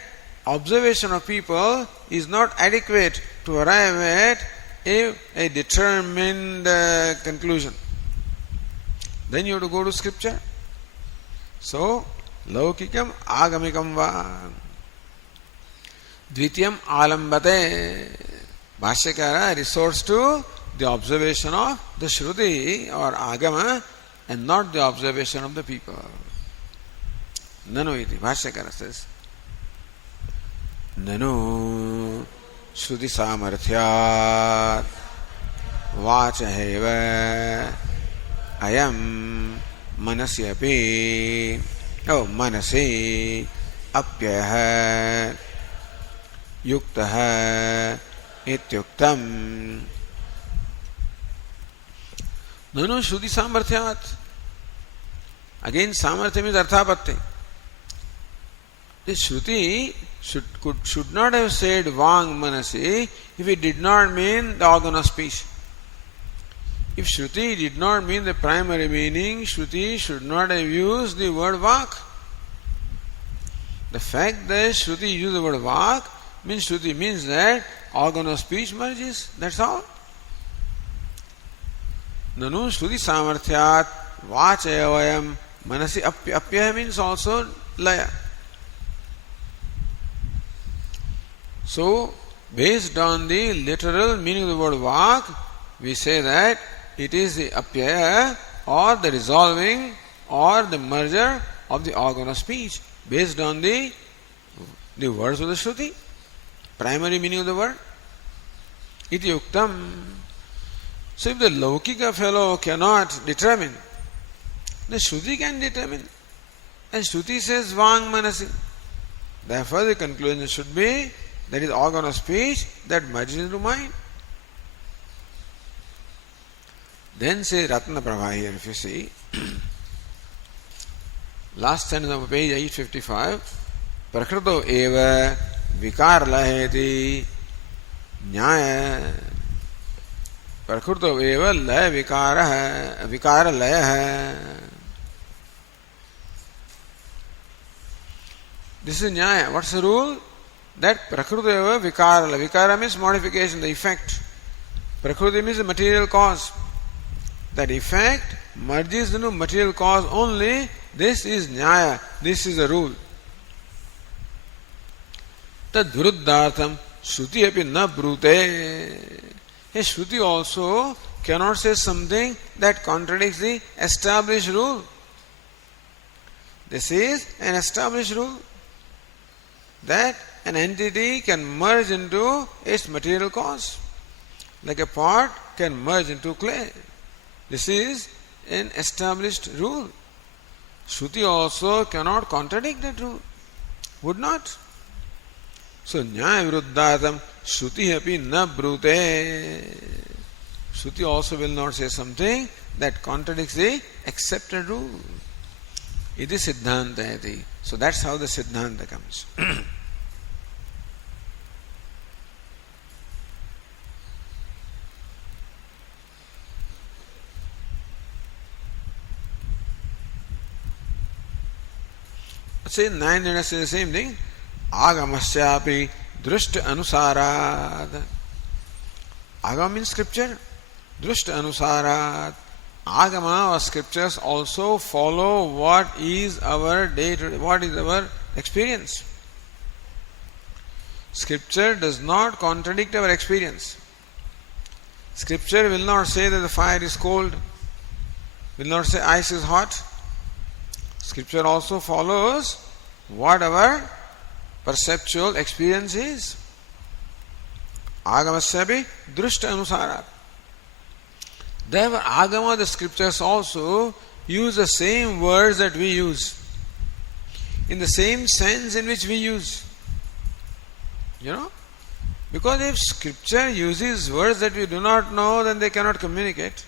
observation of people is not adequate to arrive at a determined conclusion. Then you have to go to scripture. So, laukikam agamikam va dvitiyam alambate. Bhashyakara resorts to the observation of the Shruti or Agama and not the observation of the people. Nanu iti. Bhashyakara says, Nanu Shruti samarthyat vachaheva ayam manasi api manasi apyaha yuktaha ityuktam. Nanu Shruti samarthyat. Again, samarthya means arthapatti. The Shruti should not have said Vang Manasi if it did not mean the organ of speech. If Shruti did not mean the primary meaning, Shruti should not have used the word Vak. The fact that Shruti used the word Vak means Shruti means that organ of speech merges. That's all. Nanu Shruti samarthyat vachayavayam manasi apyaya means also laya. So, based on the literal meaning of the word vak, we say that it is the apyaya or the resolving or the merger of the organ of speech based on the words of the Shruti, primary meaning of the word. Iti yuktam. So if the Laukika fellow cannot determine, the Shruti can determine. And Shruti says Vang Manasi. Therefore the conclusion should be that is organ of speech that merges into mind. Then say Ratna Prabha here, if you see, last sentence of page 855, Prakrito eva vikar laheti nyaya. Prakrito eva laya vikara laya hai. This is nyaya. What's the rule? That prakriti eva vikara. Vikara means modification, the effect. Prakriti means the material cause. That effect merges into material cause only. This is nyaya. This is the rule. Tad viruddhartham shruti api na brute. A shruti also cannot say something that contradicts the established rule. This is an established rule that an entity can merge into its material cause. Like a pot can merge into clay. This is an established rule. Shruti also cannot contradict that rule. Would not. So, nyaya viruddhatam shruti api na brute. Shruti also will not say something that contradicts the accepted rule. It is Siddhanta iti. So that's how the Siddhanta comes. Say 9 say the same thing. Agamasyapi drishta anusarad. Agama means scripture. Drishta anusarad. Agama or scriptures also follow what is our what is our experience. Scripture does not contradict our experience. Scripture will not say that the fire is cold, will not say ice is hot. Scripture also follows what our perceptual experience is. Agamasyapi drishta anusara. Therefore, Agama, the scriptures also use the same words that we use, in the same sense in which we use. Because if scripture uses words that we do not know, then they cannot communicate.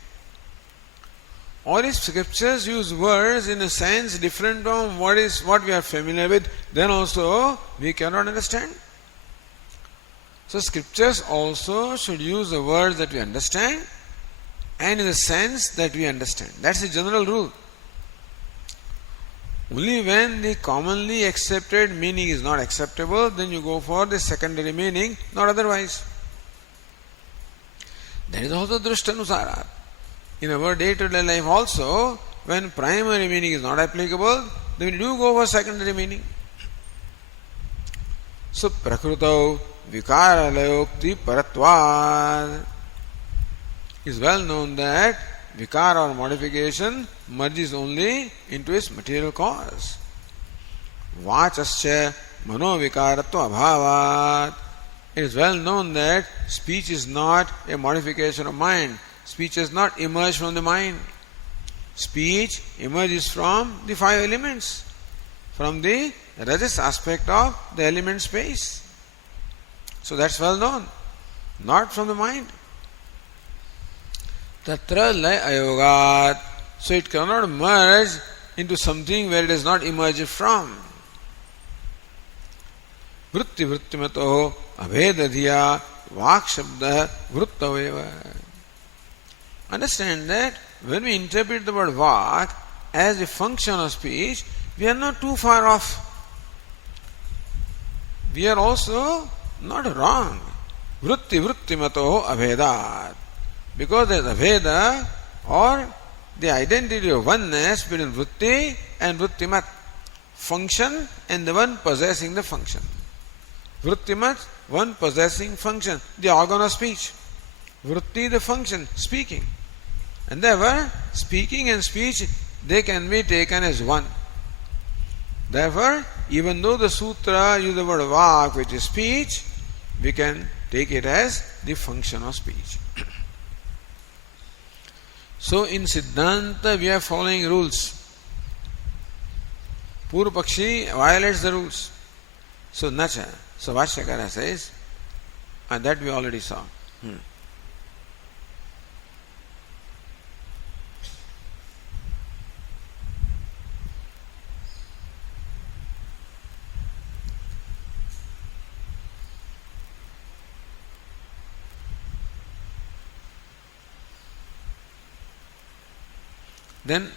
Or if scriptures use words in a sense different from what we are familiar with, then also we cannot understand. So scriptures also should use the words that we understand and in the sense that we understand. That's the general rule. Only when the commonly accepted meaning is not acceptable, then you go for the secondary meaning, not otherwise. That is also drishtanusara. In our day-to-day life also, when primary meaning is not applicable, then we do go for secondary meaning. So, prakrutau vikaralayokti paratvad. It is well known that vikara or modification merges only into its material cause. Vachasya manovikaratva abhavat. It is well known that speech is not a modification of mind. Speech has not emerged from the mind. Speech emerges from the 5 elements, from the rajas aspect of the element space. So that's well known, not from the mind. Tatra lay ayogat. So it cannot merge into something where it has not emerged from. Vritti vrittimato abhedadhiya vak shabda vrittaveva. Understand that when we interpret the word vak as a function of speech, we are not too far off. We are also not wrong. Vritti vrittimato abhedat. Because there is abheda or the identity of oneness between vritti and vrittimat. Function and the one possessing the function. Vrittimat, one possessing function, the organ of speech. Vritti, the function, speaking. And therefore, speaking and speech, they can be taken as one. Therefore, even though the sutra uses the word vak, which is speech, we can take it as the function of speech. So in Siddhanta, we are following rules. Purva Pakshi violates the rules. So nacha. So Vashyakara says, and that we already saw. Then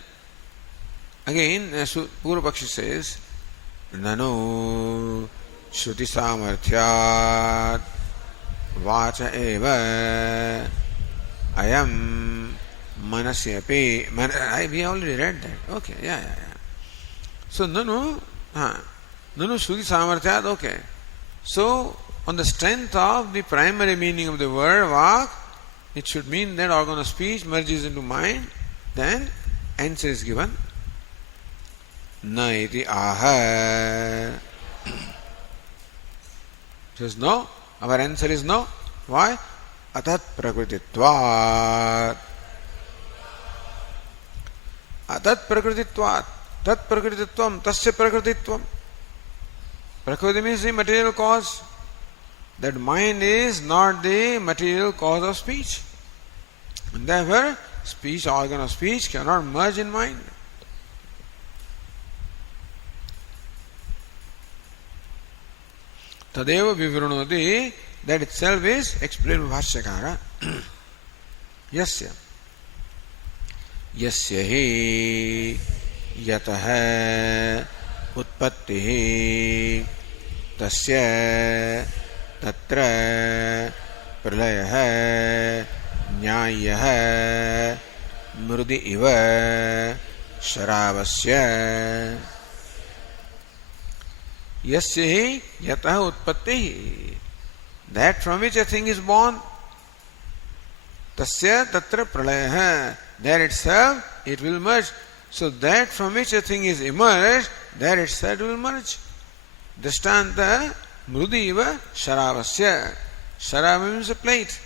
again, Purva Pakshi says, Nano Shruti Samarthyat Vacha Eva Ayam Manasyapi. We already read that. Okay, yeah. So Nano Shruti Samarthyat, okay. So on the strength of the primary meaning of the word vak, it should mean that organ of speech merges into mind, then answer is given. Na iti aha. Says no. Our answer is no. Why? Atat prakrititvat. Atat prakrititvat. Tat prakrititvam. Tasya prakrititvam. Prakriti means the material cause. That mind is not the material cause of speech. And therefore, speech, organ of speech cannot merge in mind. Tadeva vivrunoti, that itself is explained by Bhashyakara. Yasya. Yasya hi yataha utpattihi tasya tatra pralayah nyayah mrudi iva sharavasya. Yasya hi yataha utpattihi, that from which a thing is born. Tasya tatra pralayah, there itself it will merge. So that from which a thing is emerged, there itself will merge. Dashtanta mrudi iva sharavasya. Sharava means a plate.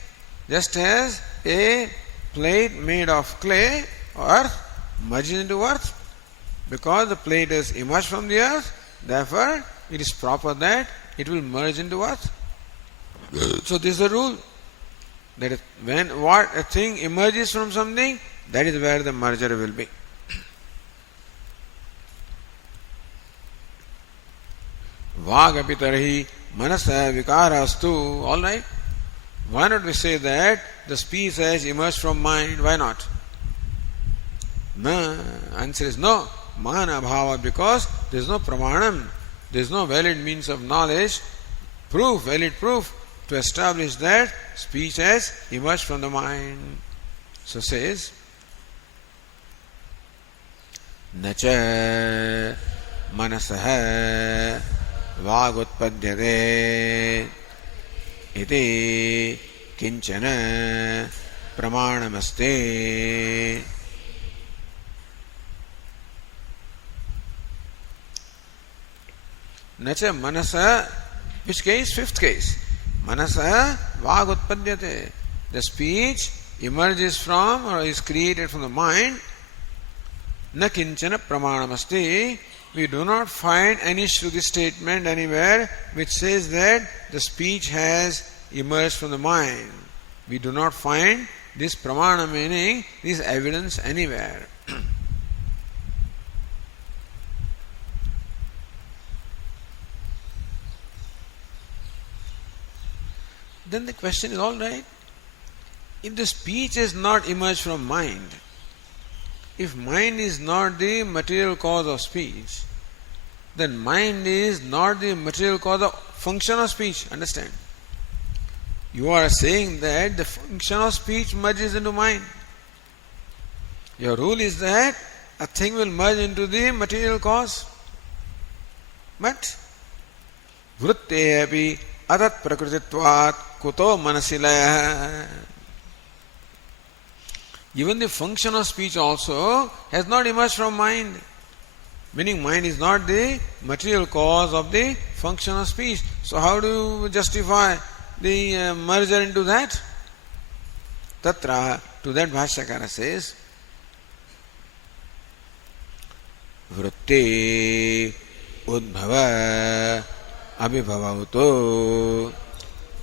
Just as a plate made of clay, earth, merges into earth. Because the plate is emerged from the earth, therefore it is proper that it will merge into earth. So this is the rule. That when what a thing emerges from something, that is where the merger will be. Vagapi tarhi manasa vikarastu. All right. Why not we say that the speech has emerged from mind? Why not? No. Answer is no. Mana bhava, because there is no pramanam. There is no valid means of knowledge, proof, valid proof to establish that speech has emerged from the mind. So says, Nacha manasaha vagutpadyate iti kinchana pramanamaste. Nacha manasa, which case? Fifth case. Manasa vagutpadyate. The speech emerges from or is created from the mind. Na kinchana pramanamasti. We do not find any Shruti statement anywhere which says that the speech has emerged from the mind. We do not find this pramana, meaning this evidence, anywhere. Then the question is, all right, if the speech is not emerged from mind, if mind is not the material cause of speech, then mind is not the material cause of function of speech. Understand? You are saying that the function of speech merges into mind. Your rule is that a thing will merge into the material cause. But vritte api adat prakrititvat kuto manasilaya. Even the function of speech also has not emerged from mind. Meaning mind is not the material cause of the function of speech. So how do you justify the merger into that? Tatra, to that Bhashyakara says, vritti udbhava abhibhavauto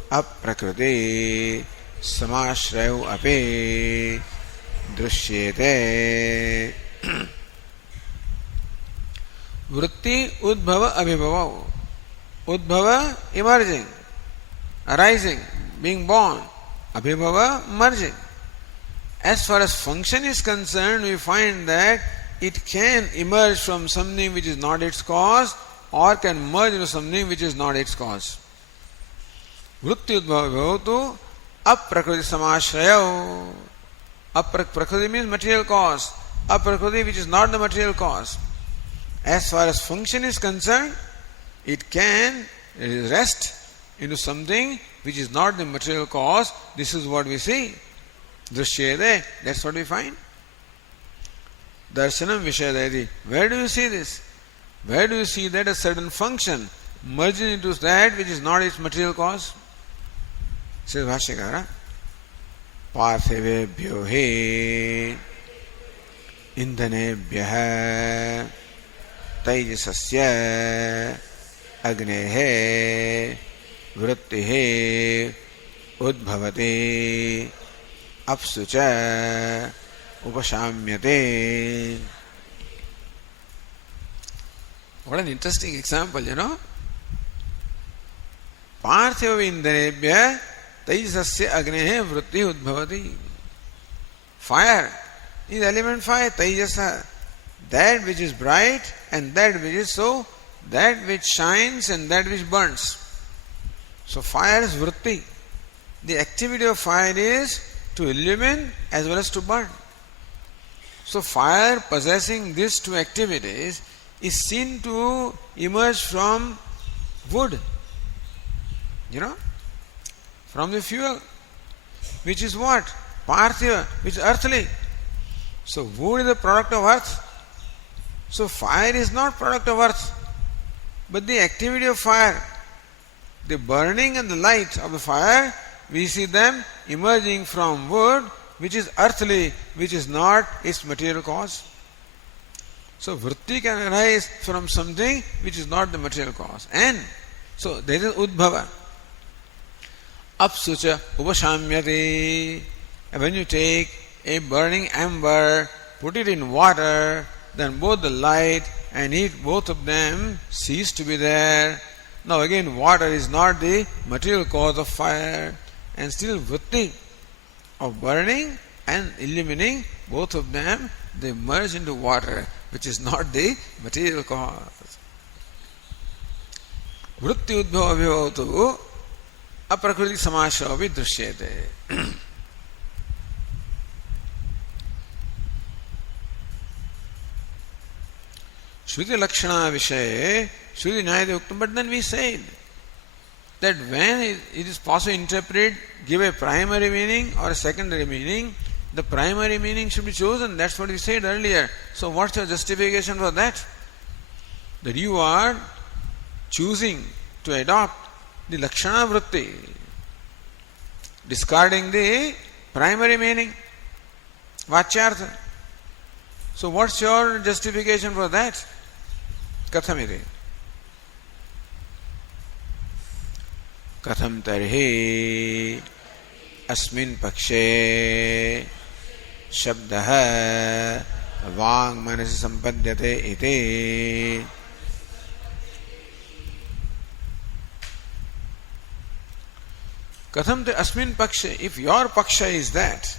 aprakriti samashrayo ape drishyete. Vritti udbhava abhibhava. Udbhava, emerging, arising, being born. Abhibhava, merging. As far as function is concerned, we find that it can emerge from something which is not its cause, or can merge into something which is not its cause. Vritti udbhava bhavatu aprakriti samashraya. Prakriti means material cause. Aprakriti, which is not the material cause. As far as function is concerned, it can rest into something which is not the material cause. This is what we see. Drishyate, that's what we find. Darshanam vishayadayati. Where do you see this? Where do you see that a certain function merges into that which is not its material cause? Says Bhashyakara, पार्थिवेभ्यो हि इंधनेभ्यः तैजसस्य अग्नेः वृत्तिः उद्भवति apsu cha upashamyate. What an interesting example, you know. Parthiva indarebhya taijasasya agnehe vritti udbhavati. Fire is element fire, taijasa. That which is bright and that which is so, that which shines and that which burns. So fire is vritti. The activity of fire is to illumine as well as to burn. So fire possessing these two activities is seen to emerge from wood, you know, from the fuel, which is what? Parthiva, which is earthly. So wood is a product of earth. So fire is not product of earth, but the activity of fire, the burning and the light of the fire, we see them emerging from wood, which is earthly, which is not its material cause. So vritti can arise from something which is not the material cause. And so there is udbhava. Apsucha upashamyate. When you take a burning amber, put it in water, then both the light and heat, both of them cease to be there. Now again, water is not the material cause of fire, and still vritti of burning and illumining, both of them, they merge into water, which is not the material cause. Vritti udbhava vibhavatu aprakriti samashavi drishyate. Shruti Lakshana Vishaye, Shruti Nyayade Uktam. But then we said that when it is possible to interpret, give a primary meaning or a secondary meaning, the primary meaning should be chosen. That's what we said earlier. So what's your justification for that? That you are choosing to adopt the Lakshana Vritti, discarding the primary meaning, Vachyartha. So what's your justification for that? Kathamiti. Katham tarhi asmin pakshe shabdah vang manasi sampadhyate iti. Katham asmin pakshe, if your paksha is that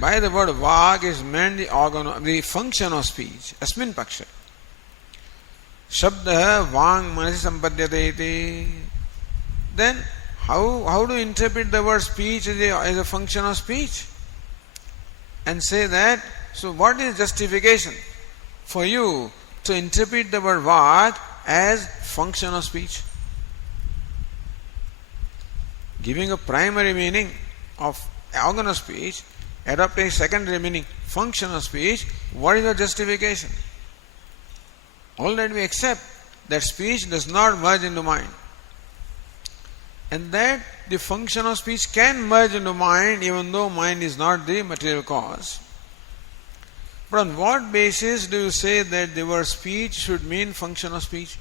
by the word vag is meant the organ, the function of speech, asmin paksha. Shabdah vang manasi sampadhyate iti. Then how do you interpret the word speech as a function of speech? And say that, so what is justification for you to interpret the word vag as function of speech? Giving a primary meaning of organ of speech, adopting secondary meaning, function of speech, what is your justification? All that we accept that speech does not merge into mind, and that the function of speech can merge into mind even though mind is not the material cause. But on what basis do you say that the word speech should mean function of speech?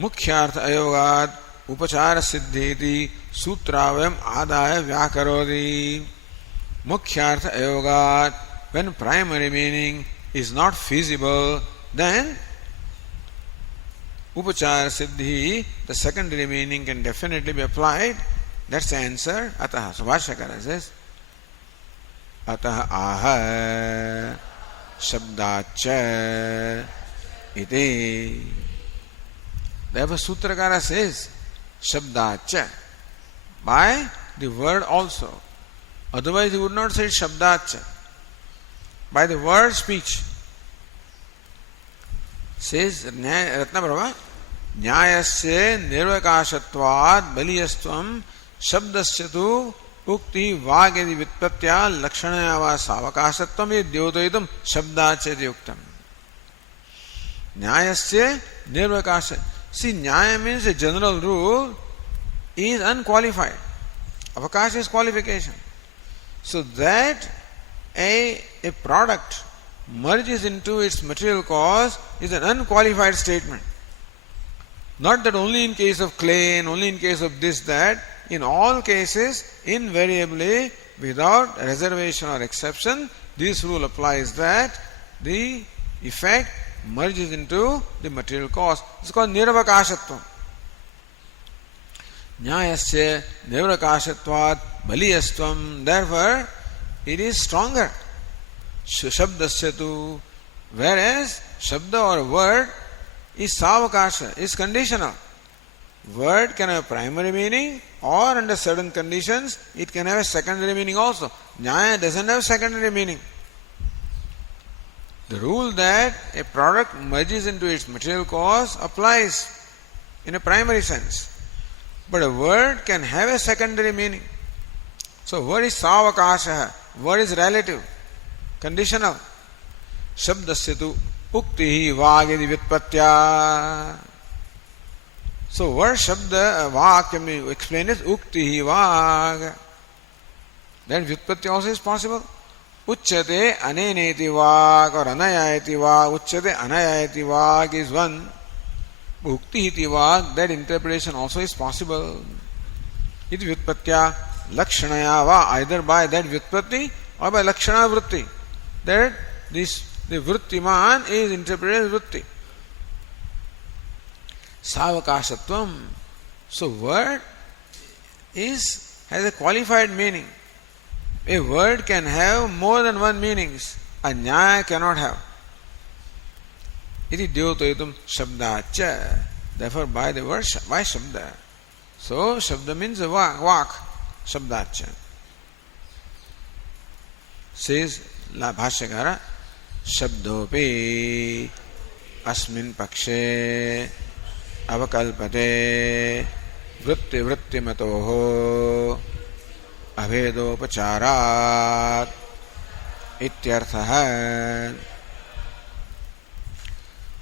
मुख्यार्थ अयोगाद उपचार सिद्धेति सूत्रावयम आदाय व्याकरोति. मुख्यार्थ अयोगाद, when primary meaning is not feasible, then upachara siddhi, the secondary meaning can definitely be applied. That's the answer. Ataha. So Bhashyakara says, Ataha aha shabdacha iti. Therefore Sutrakara says Shabdacha, by the word also. Otherwise he would not say Shabdacha. By the word speech. Says Ratnaprabha, Nyayasya nirvakashatvad baliyastvam shabdasya tu ukti vagedi vitpratya lakshanayava savakasatvam yadyotoidam shabdacha yuktam. Nyayasya nirvakashat. See, Nyaya means a general rule is unqualified. Avakash is qualification. So that a product merges into its material cause is an unqualified statement. Not that only in case of clay and only in case of this, that. In all cases, invariably, without reservation or exception, this rule applies that the effect merges into the material cause. It's called niravakashatvam. Nyayasya niravakashatvat baliyastvam. Therefore, it is stronger. Shabdasya tu. Whereas, shabda or word is savakasha, is conditional. Word can have a primary meaning, or under certain conditions, it can have a secondary meaning also. Nyaya doesn't have secondary meaning. The rule that a product merges into its material cause applies in a primary sense. But a word can have a secondary meaning. So word is savakasha, word is relative, conditional. Shabdasya tu uktihi vagidi vyutpatya. So word shabda, vag can be explained as uktihi vag. Then vyutpatti also is possible. Uchyate aneneti vag or anayayati vag. Uchyate anayayati vag is one. Uktihiti vag, that interpretation also is possible. Iti vyutpatya lakshanaya va, either by that vyutpatti or by lakshana vritti. That the vrittiman is interpreted as vritti. Savakashatvam. So word has a qualified meaning. A word can have more than one meanings. A nyaya cannot have. Iti dyotoyitum shabdacha. Therefore, by the word, by shabda. So, shabda means a vak. Shabdacha. Says La Bhashyakara, Shabdopi asmin pakshe avakalpate vritti matoho abhedopacharat ityarthaha.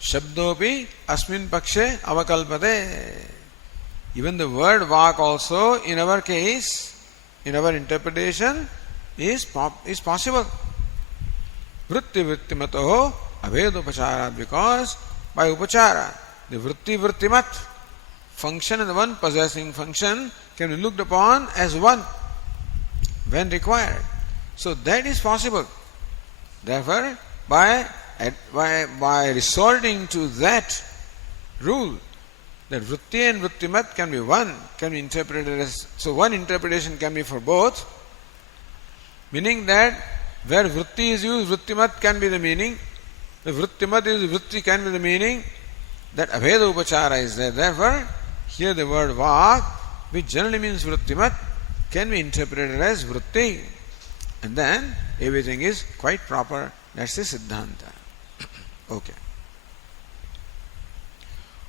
Shabdopi asmin pakshe avakalpate. Even the word vak also, in our case, in our interpretation, is possible. Vritti matoho abhedopacharat, because by upachara, the vrittimat function and the one possessing function can be looked upon as one when required. So that is possible. Therefore, by resorting to that rule, that vritti and vrittimat can be one, can be interpreted as, so one interpretation can be for both, meaning that where vritti is used, vrittimat can be the meaning, the vrittimat is vritti can be the meaning, that abheda upachara is there. Therefore, here the word vak, which generally means vrittimat, can be interpreted as vritti. And then everything is quite proper. That's the Siddhanta. Okay.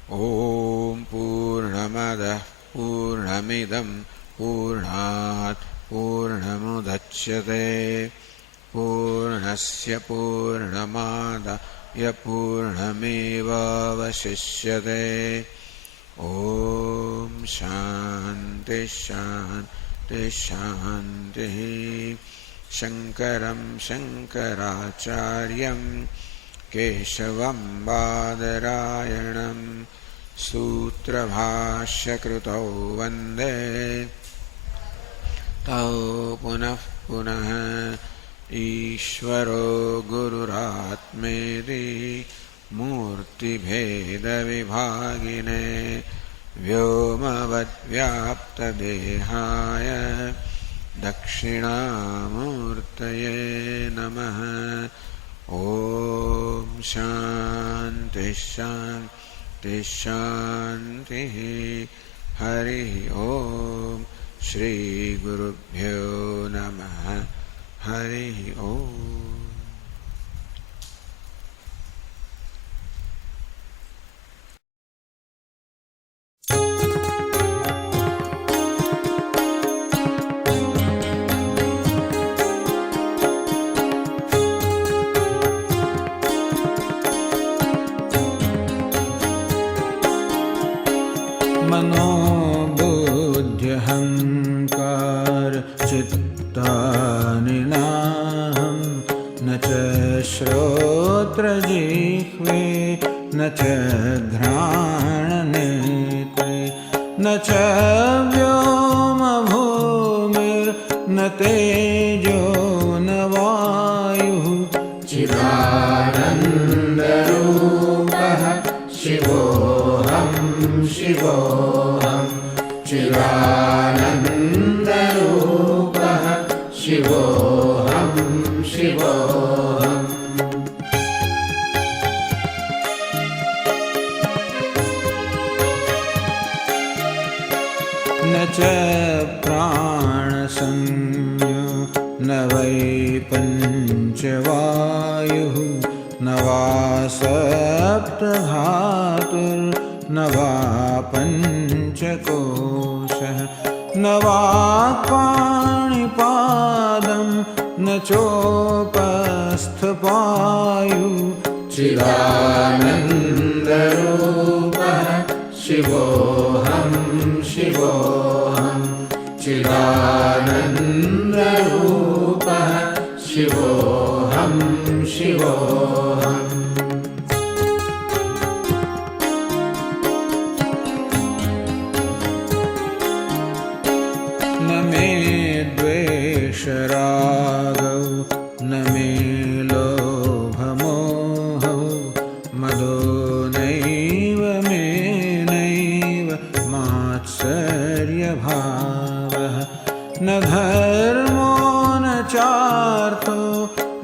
Om Purnamada Purnamidam Purnat Purnamudachyate Purnasya Purnamada Yapurnameva Vashishyate. Om Shanti Shanti Shanti. Shankaram Shankaracharyam Keshavam Badarayanam Sutra Bhashya Krutau Vande Tau Punah Punah Ishvaro Gururatmedi Murti Bheda Vibhagine Vyomavad Vyapta Dehaya Dakshinamurtaye Namaha. Om Shanti Shanti Shanti. Hari Om. Shri Gurubhyo Namaha. Hari Om. Chitta Ninaham Nacha Shro जिह्वे न च घ्राणनेत्रे न च व्योमभूमिर्न तेजो न वायुः चिदानन्दरूपः शिवोऽहं शिवोऽहं चिदानन्दरूपः शिवोऽहं शिवोऽहम् न च प्राणसंज्ञो न वै पञ्चवायुः न वा सप्तधातुर्न वा पञ्चकोशः न वा पाणिपादं न चोपस्थपायुः चिदानन्दरूपः शिवोऽहं शिवोऽहं चिदानन्दरूपः शिवोऽहं शिवोऽहम् न मे द्वेषरागौ न मे लोभमोहौ मदो नैव मे नैव मात्सर्यभावः न धर्मो न चार्थो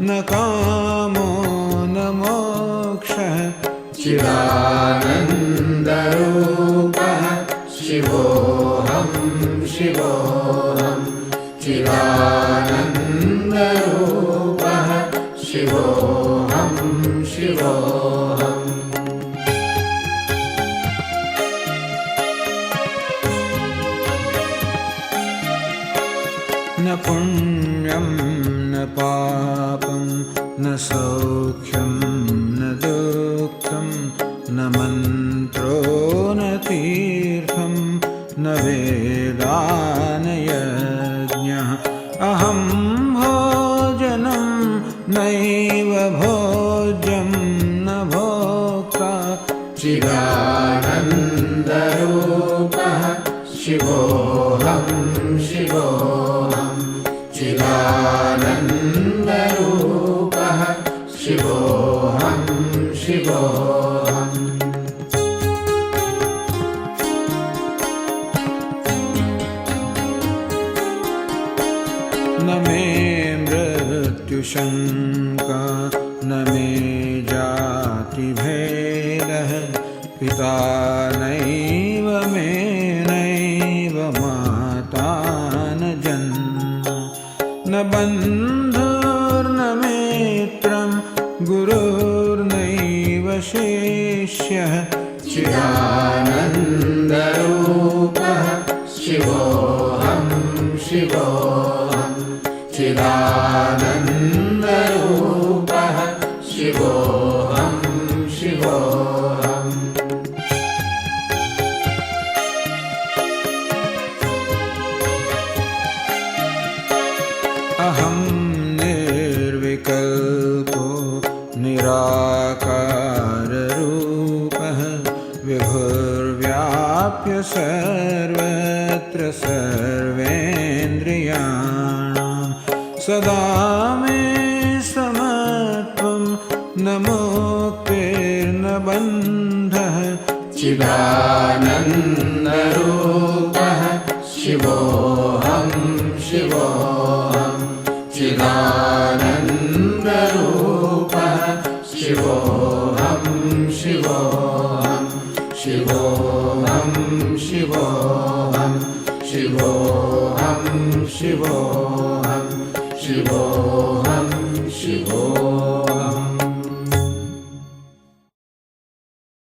न कामो न मोक्षः चिदानन्दरूपः शिवोऽहं शिवोऽहं चिदानन्दरूपः शिवोऽहं शिवोऽहम् न पुण्यं न पापं न सौख्यं न दुःखं न मन्त्रो न तीर्थं न वेदा न यज्ञः अहं भोजनं नैव भोज्यं न भोक्ता चिदानन्दरूपः शिवोऽहं शिवोऽहं चिदानन्दरूपः शिवोऽहं शिवोऽहम् न मे मृत्युशङ्का न मे जातिभेदः पिता नैव मे नैव माता न जन्म न बन्धुर्न मित्रं गुरुर्नैव शिष्यः चिदानन्दरूपः शिवोऽहं शिवोऽहं चिदानन्दरूपः शिवोऽहं शिवोऽहम् अहं निर्विकल्पो निराकाररूपः विभुर्व्याप्य सर्वत्र सर्वेन्द्रियाणां सदा मे समत्वं न मुक्तिर्न बन्धः चिदानन्दरूपः शिवोऽहं शिवोऽहं चिदानन्दरूपः शिवोऽहं शिवोऽहं शिवोऽहं शिवोऽहं शिवोऽहं शिवोऽहं शिवोऽहं